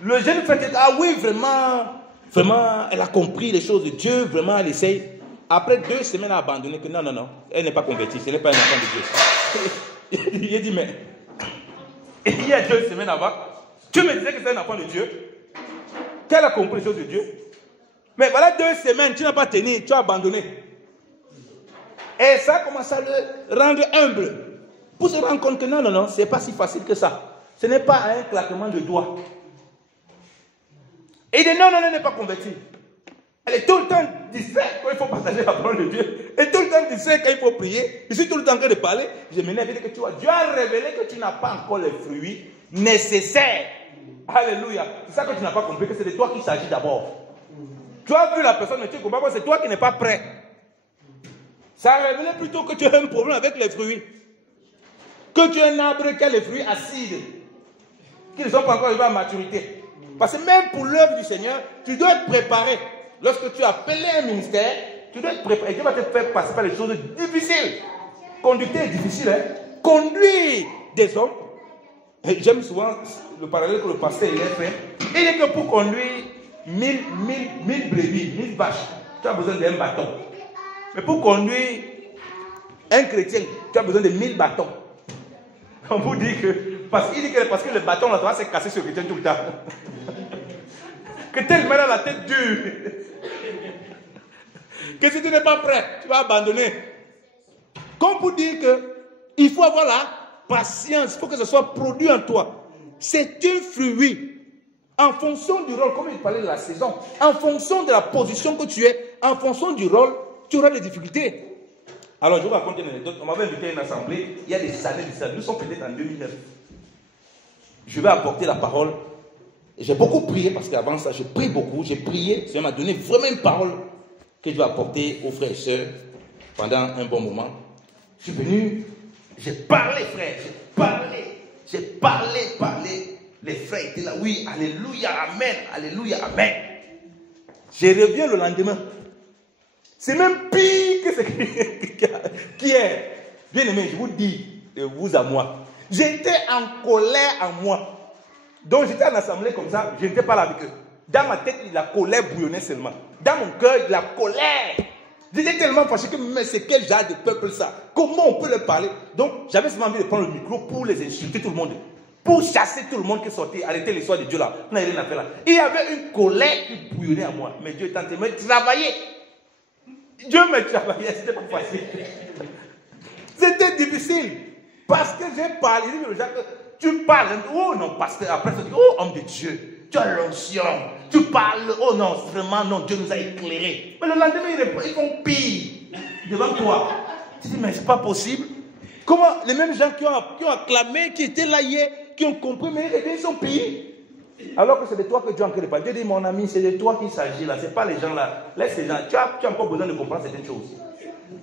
Le jeune frère dit ah oui vraiment elle a compris les choses de Dieu, vraiment elle essaye. Après 2 semaines elle a abandonné que non, elle n'est pas convertie, ce n'est pas un enfant de Dieu. Il a dit mais il y a 2 semaines avant, tu me disais que c'est un enfant de Dieu, qu'elle a compris les choses de Dieu. Mais voilà 2 semaines, tu n'as pas tenu, tu as abandonné. Et ça commence à le rendre humble. Pour se rendre compte que non, ce n'est pas si facile que ça. Ce n'est pas un claquement de doigts. Et il dit non, elle n'est pas convertie. Elle est tout le temps distraite quand il faut partager la parole de Dieu. Elle est tout le temps distraite quand il faut prier. Je suis tout le temps en train de parler. Je m'énerve et dis que tu vois, Dieu a révélé que tu n'as pas encore les fruits nécessaires. Alléluia. C'est ça que tu n'as pas compris, que c'est de toi qu'il s'agit d'abord. Tu as vu la personne, mais tu ne comprends pas, c'est toi qui n'es pas prêt. Ça révélait plutôt que tu as un problème avec les fruits. Que tu as un arbre qui a les fruits acides, qui ne sont pas encore arrivés à maturité. Parce que même pour l'œuvre du Seigneur, tu dois être préparé. Lorsque tu as appelé un ministère, tu dois être préparé. Dieu va te faire passer par les choses difficiles. Conduire est difficile, hein? Conduire des hommes. J'aime souvent le parallèle que le pasteur il a fait. Il dit que pour conduire 1000 brebis, 1000 vaches, tu as besoin d'un bâton. Mais pour conduire un chrétien, tu as besoin de 1000 bâtons. On vous dit que, parce que le bâton là, va se casser sur le chrétien tout le temps. Que tellement il a la tête dure. Que si tu n'es pas prêt, tu vas abandonner. Comme pour dire qu'il faut avoir la patience, il faut que ce soit produit en toi. C'est un fruit. En fonction du rôle, comme il parlait de la saison, en fonction de la position que tu es, en fonction du rôle, tu auras des difficultés. Alors, je vous raconte une anecdote. On m'avait invité à une assemblée, il y a des années de ça. Nous sommes peut-être en 2009. Je vais apporter la parole. J'ai beaucoup prié, parce qu'avant ça, je prie beaucoup. J'ai prié. Le Seigneur m'a donné vraiment une parole que je vais apporter aux frères et sœurs pendant un bon moment. Je suis venu, j'ai parlé, frère. J'ai parlé. Les frères étaient là. Oui, alléluia, amen. Alléluia, amen. Je reviens le lendemain. C'est même pire que ce qui est. Bien aimé, je vous dis, de vous à moi. J'étais en colère en moi. Donc j'étais en assemblée comme ça, je n'étais pas là avec eux. Dans ma tête, la colère bouillonnait seulement. Dans mon cœur, la colère. J'étais tellement fâché que mais c'est quel genre de peuple ça? Comment on peut leur parler? Donc j'avais seulement envie de prendre le micro pour les insulter tout le monde. Pour chasser tout le monde qui sortait, arrêter l'histoire de Dieu là. On n'a rien à faire là. Il y avait une colère qui bouillonnait en moi. Mais Dieu est en train de me travailler. Dieu me travaillait, c'était pas facile. C'était difficile. Parce que j'ai parlé. Il dit, tu parles. Oh non, pasteur. Après, tu dis, oh homme de Dieu, tu as l'onction. Tu parles. Oh non, vraiment, non, Dieu nous a éclairés. Mais le lendemain, ils font pire devant toi. Tu dis, mais c'est pas possible. Comment les mêmes gens qui ont acclamé, qui étaient là hier, qui ont compris, mais ils sont pires. Alors que c'est de toi que Dieu en train de parler. Dieu dit, mon ami, c'est de toi qu'il s'agit là. Ce n'est pas les gens là. Laisse les gens. Tu as encore besoin de comprendre certaines choses.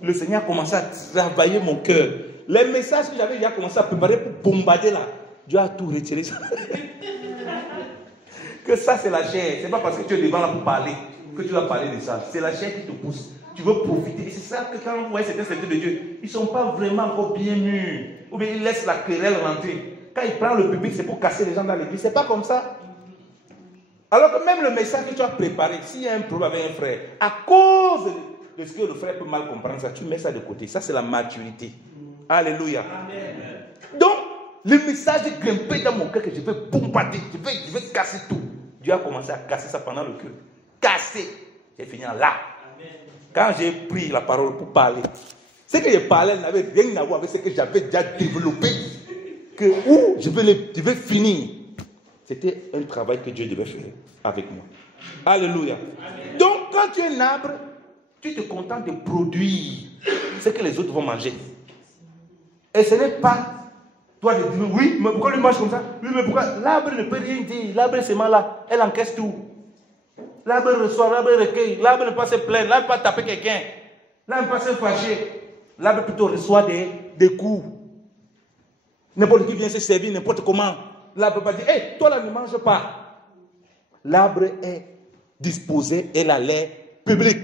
Le Seigneur a commencé à travailler mon cœur. Les messages que j'avais déjà commencé à préparer pour bombarder là. Dieu a tout retiré. Que ça, c'est la chair. Ce n'est pas parce que tu es devant là pour parler que tu vas parler de ça. C'est la chair qui te pousse. Tu veux profiter. Et c'est ça que quand vous voyez certains serviteurs de Dieu, ils ne sont pas vraiment encore bien mûrs. Ou bien ils laissent la querelle rentrer. Quand ils prennent le public, c'est pour casser les gens dans l'église. Ce n'est pas comme ça. Alors que même le message que tu as préparé, s'il y a un problème avec un frère, à cause de ce que le frère peut mal comprendre, ça, tu mets ça de côté. Ça, c'est la maturité. Alléluia. Amen. Donc, le message est grimpé dans mon cœur que je vais bombarder, je vais casser tout. Dieu a commencé à casser ça pendant le cœur. Casser. J'ai fini en là. Amen. Quand j'ai pris la parole pour parler, ce que j'ai parlé n'avait rien à voir avec ce que j'avais déjà développé. Que où je vais finir. C'était un travail que Dieu devait faire avec moi. Alléluia. Amen. Donc, quand tu es un arbre, tu te contentes de produire ce que les autres vont manger. Et ce n'est pas toi de dire, oui, mais pourquoi lui mange comme ça? Oui, mais pourquoi? L'arbre ne peut rien dire. L'arbre, c'est mal là. Elle encaisse tout. L'arbre reçoit, l'arbre recueille. L'arbre ne peut pas se plaindre. L'arbre ne peut pas taper quelqu'un. L'arbre ne peut pas se fâcher. L'arbre plutôt reçoit des coups. N'importe qui vient se servir, n'importe comment. L'arbre ne peut pas dire, hé, toi là ne mange pas. L'arbre est disposé, elle a l'air public.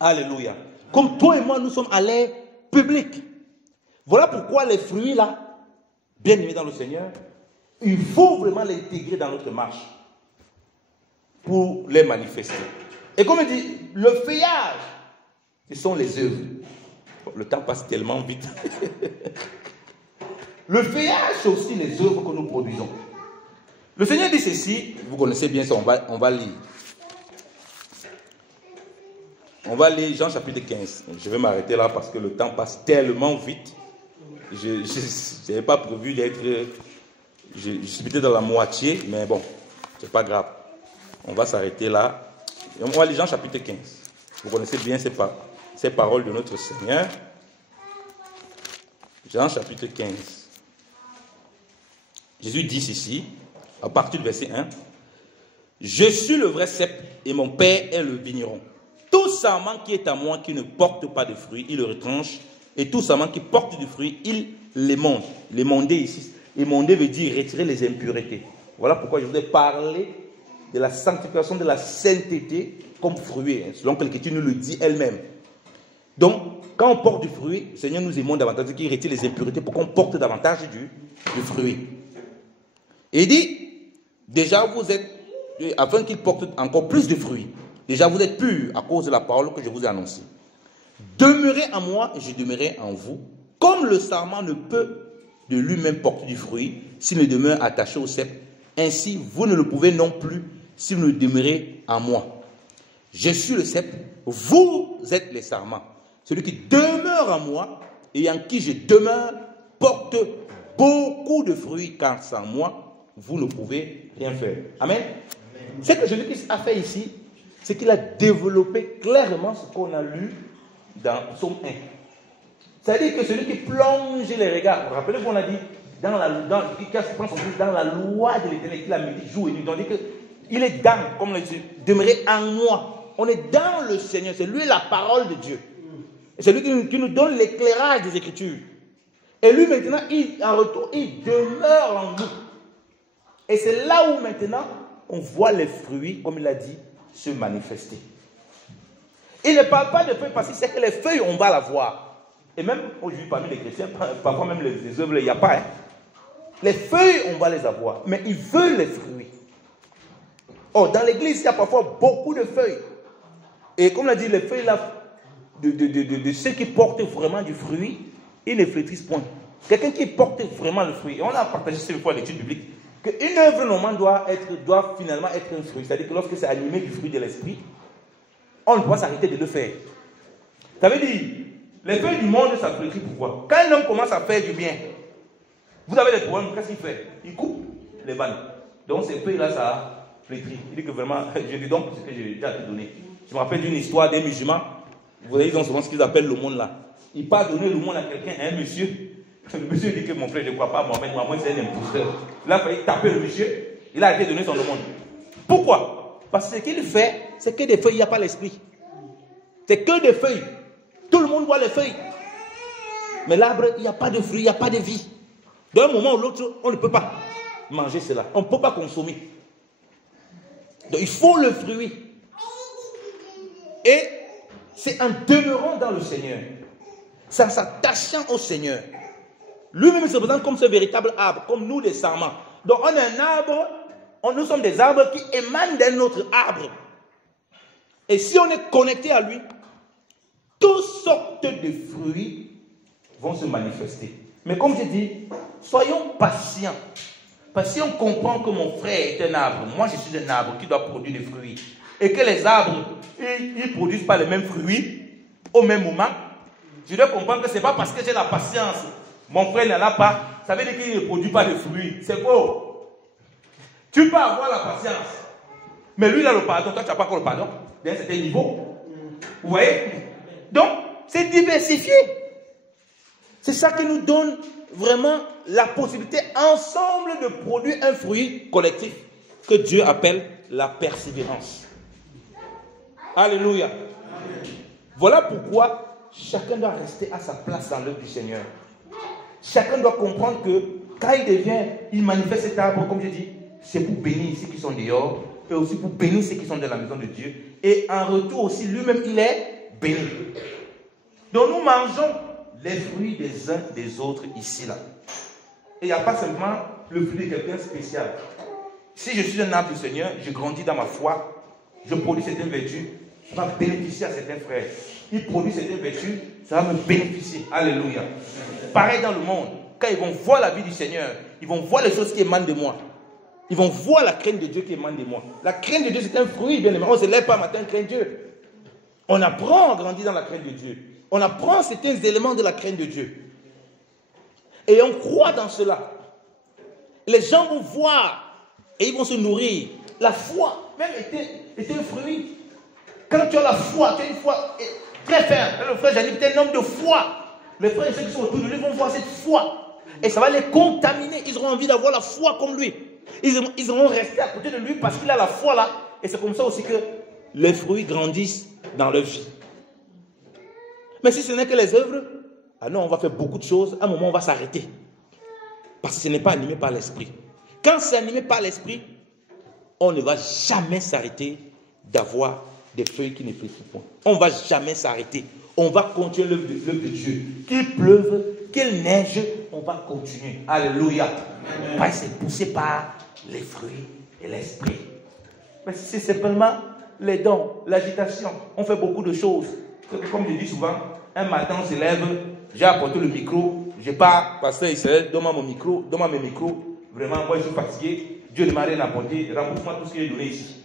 Alléluia. Comme toi et moi, nous sommes à l'air public. Voilà pourquoi les fruits là, bien aimés dans le Seigneur, il faut vraiment les intégrer dans notre marche pour les manifester. Et comme il dit, le feuillage, ce sont les œuvres. Le temps passe tellement vite. Le feuillage, c'est aussi les œuvres que nous produisons. Le Seigneur dit ceci, vous connaissez bien ça, on va lire. On va lire Jean chapitre 15. Je vais m'arrêter là parce que le temps passe tellement vite. Je n'avais pas prévu d'être... Je suis peut-être dans la moitié, mais bon, c'est pas grave. On va s'arrêter là. Et on va lire Jean chapitre 15. Vous connaissez bien ces paroles de notre Seigneur. Jean chapitre 15. Jésus dit ceci, à partir du verset 1. Je suis le vrai cep et mon Père est le vigneron. Tout Tout sarment qui est à moi, qui ne porte pas de fruits, il le retranche. Et tout sarment qui porte du fruit, il l'émonde. L'émonder ici, émonder veut dire retirer les impuretés. Voilà pourquoi je voudrais parler de la sanctification, de la sainteté comme fruit, selon que l'Écriture nous le dit elle-même. Donc, quand on porte du fruit, le Seigneur nous émonde davantage, qu'il retire les impuretés pour qu'on porte davantage du fruit. Et il dit, déjà vous êtes, afin qu'il porte encore plus de fruits, déjà vous êtes purs à cause de la parole que je vous ai annoncée. Demeurez en moi et je demeurerai en vous, comme le sarment ne peut de lui-même porter du fruit s'il ne demeure attaché au cep. Ainsi, vous ne le pouvez non plus si vous ne demeurez en moi. Je suis le cep, vous êtes les sarments. Celui qui demeure en moi et en qui je demeure porte beaucoup de fruits, car sans moi, vous ne pouvez rien faire. Amen. Ce que Jésus-Christ a fait ici, c'est qu'il a développé clairement ce qu'on a lu dans Psaume 1. C'est-à-dire que celui qui plonge les regards, rappelez-vous qu'on a dit, dans la loi de l'Éternel, qu'il a médité jour et nuit. Donc, il est dans, comme on dit, demeurer en moi. On est dans le Seigneur, c'est lui la parole de Dieu. C'est lui qui nous donne l'éclairage des Écritures. Et lui maintenant, en retour, il demeure en nous. Et c'est là où maintenant, on voit les fruits, comme il a dit, se manifester. Il ne parle pas de feuilles parce qu'il sait que les feuilles, on va la voir. Et même aujourd'hui, parmi les chrétiens, parfois même les œuvres, il n'y a pas. Hein. Les feuilles, on va les avoir. Mais ils veulent les fruits. Oh, dans l'église, il y a parfois beaucoup de feuilles. Et comme on a dit, les feuilles là, de ceux qui portent vraiment du fruit, ils ne flétrissent point. Quelqu'un qui porte vraiment le fruit, et on a partagé cette fois l'étude biblique, qu'une œuvre normale doit finalement être un fruit. C'est-à-dire que lorsque c'est animé du fruit de l'esprit, on ne doit s'arrêter de le faire. Ça veut dire, les feuilles du monde, ça flétrit pourquoi? Quand un homme commence à faire du bien, vous avez des problèmes, qu'est-ce qu'il fait? Il coupe les vannes. Donc ces feuilles-là, ça flétrit. Il dit que vraiment, je dis donc ce que j'ai déjà donné. Je me rappelle d'une histoire des musulmans. Vous voyez, ils ont souvent ce qu'ils appellent le monde là. Il part donner le monde à quelqu'un, à un monsieur. Le monsieur dit que mon frère, je ne crois pas, Mohamed c'est un imposteur. Il a failli taper le monsieur, il a été donné son monde. Pourquoi? Parce que ce qu'il fait, c'est que des feuilles, il n'y a pas l'esprit. C'est que des feuilles. Tout le monde voit les feuilles. Mais l'arbre, il n'y a pas de fruits, il n'y a pas de vie. D'un moment ou l'autre, on ne peut pas manger cela. On ne peut pas consommer. Donc il faut le fruit. Et c'est en demeurant dans le Seigneur. C'est en s'attachant au Seigneur. Lui-même se présente comme ce véritable arbre, comme nous les sarments. Donc on est un arbre, nous sommes des arbres qui émanent d'un autre arbre. Et si on est connecté à lui, toutes sortes de fruits vont se manifester. Mais comme je dis, soyons patients. Parce que si on comprend que mon frère est un arbre, moi je suis un arbre qui doit produire des fruits, et que les arbres, ils ne produisent pas les mêmes fruits au même moment, je dois comprendre que ce n'est pas parce que j'ai la patience, mon frère n'en a pas, ça veut dire qu'il ne produit pas de fruits. C'est faux. Tu peux avoir la patience, mais lui il a le pardon, toi tu n'as pas encore le pardon, d'un certain niveau. Vous voyez? Donc, c'est diversifié. C'est ça qui nous donne vraiment la possibilité ensemble de produire un fruit collectif que Dieu appelle la persévérance. Alléluia. Voilà pourquoi chacun doit rester à sa place dans l'œuvre du Seigneur. Chacun doit comprendre que quand il manifeste cet arbre, comme je dis, c'est pour bénir ceux qui sont dehors et aussi pour bénir ceux qui sont dans la maison de Dieu. Et en retour aussi, lui-même, il est béni. Donc nous mangeons les fruits des uns des autres ici, là. Et il n'y a pas simplement le fruit de quelqu'un spécial. Si je suis un arbre du Seigneur, je grandis dans ma foi, je produis certaines vertus, ça va bénéficier à certains frères. Ils produisent certaines vertus, ça va me bénéficier. Alléluia. Pareil dans le monde, quand ils vont voir la vie du Seigneur, ils vont voir les choses qui émanent de moi. Ils vont voir la crainte de Dieu qui émane de moi. La crainte de Dieu, c'est un fruit, bien aimé. On ne se lève pas matin, craint Dieu. On apprend à grandir dans la crainte de Dieu. On apprend certains éléments de la crainte de Dieu. Et on croit dans cela. Les gens vont voir et ils vont se nourrir. La foi, même, était un fruit. Quand tu as la foi, tu as une foi très ferme. Le frère Janine était un homme de foi. Les frères et ceux qui sont autour de lui vont voir cette foi. Et ça va les contaminer. Ils auront envie d'avoir la foi comme lui. Ils auront resté à côté de lui parce qu'il a la foi là. Et c'est comme ça aussi que les fruits grandissent dans leur vie. Mais si ce n'est que les œuvres, ah non, on va faire beaucoup de choses. À un moment, on va s'arrêter. Parce que ce n'est pas animé par l'esprit. Quand c'est animé par l'esprit, on ne va jamais s'arrêter d'avoir des feuilles qui ne fléchissent point. On ne va jamais s'arrêter. On va continuer l'œuvre de Dieu. Qu'il pleuve, qu'il neige, on va continuer. Alléluia. Parce que c'est poussé par les fruits et l'esprit. Mais si c'est simplement les dons, l'agitation, on fait beaucoup de choses. Comme je dis souvent, un matin on se lève, j'ai apporté le micro, je pars, pasteur Israël, donne-moi mon micro, donne-moi mes micros. Vraiment, moi je suis fatigué, Dieu ne m'a rien apporté, rembourse-moi tout ce qu'il a donné ici.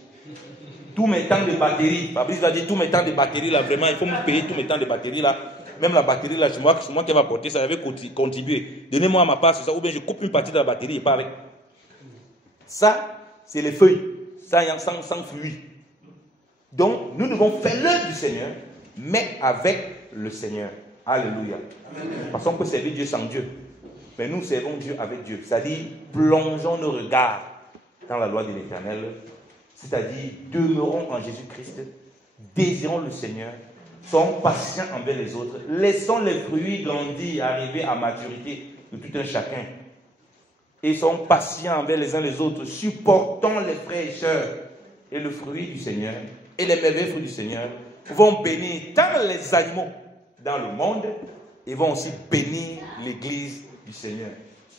Tous mes temps de batterie, Fabrice va dire tous mes temps de batterie là, vraiment, il faut me payer tous mes temps de batterie là. Même la batterie là, c'est moi qui va apporter ça, j'avais contribué. Donnez-moi ma part sur ça, ou bien je coupe une partie de la batterie et pas avec. Ça, c'est les feuilles, ça sans fluide. Donc, nous devons faire l'œuvre du Seigneur, mais avec le Seigneur. Alléluia. Parce qu'on peut servir Dieu sans Dieu. Mais nous servons Dieu avec Dieu. C'est-à-dire, plongeons nos regards dans la loi de l'Éternel. C'est-à-dire, demeurons en Jésus-Christ, désirons le Seigneur, soyons patients envers les autres, laissons les fruits grandir, arriver à maturité de tout un chacun. Et soyons patients envers les uns les autres, supportons les frères et sœurs. Et le fruit du Seigneur, et les merveilleux fruits du Seigneur, vont bénir tant les animaux dans le monde, et vont aussi bénir l'Église du Seigneur.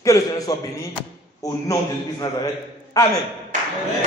Que le Seigneur soit béni au nom de l'Église de Nazareth. Amen. Amen.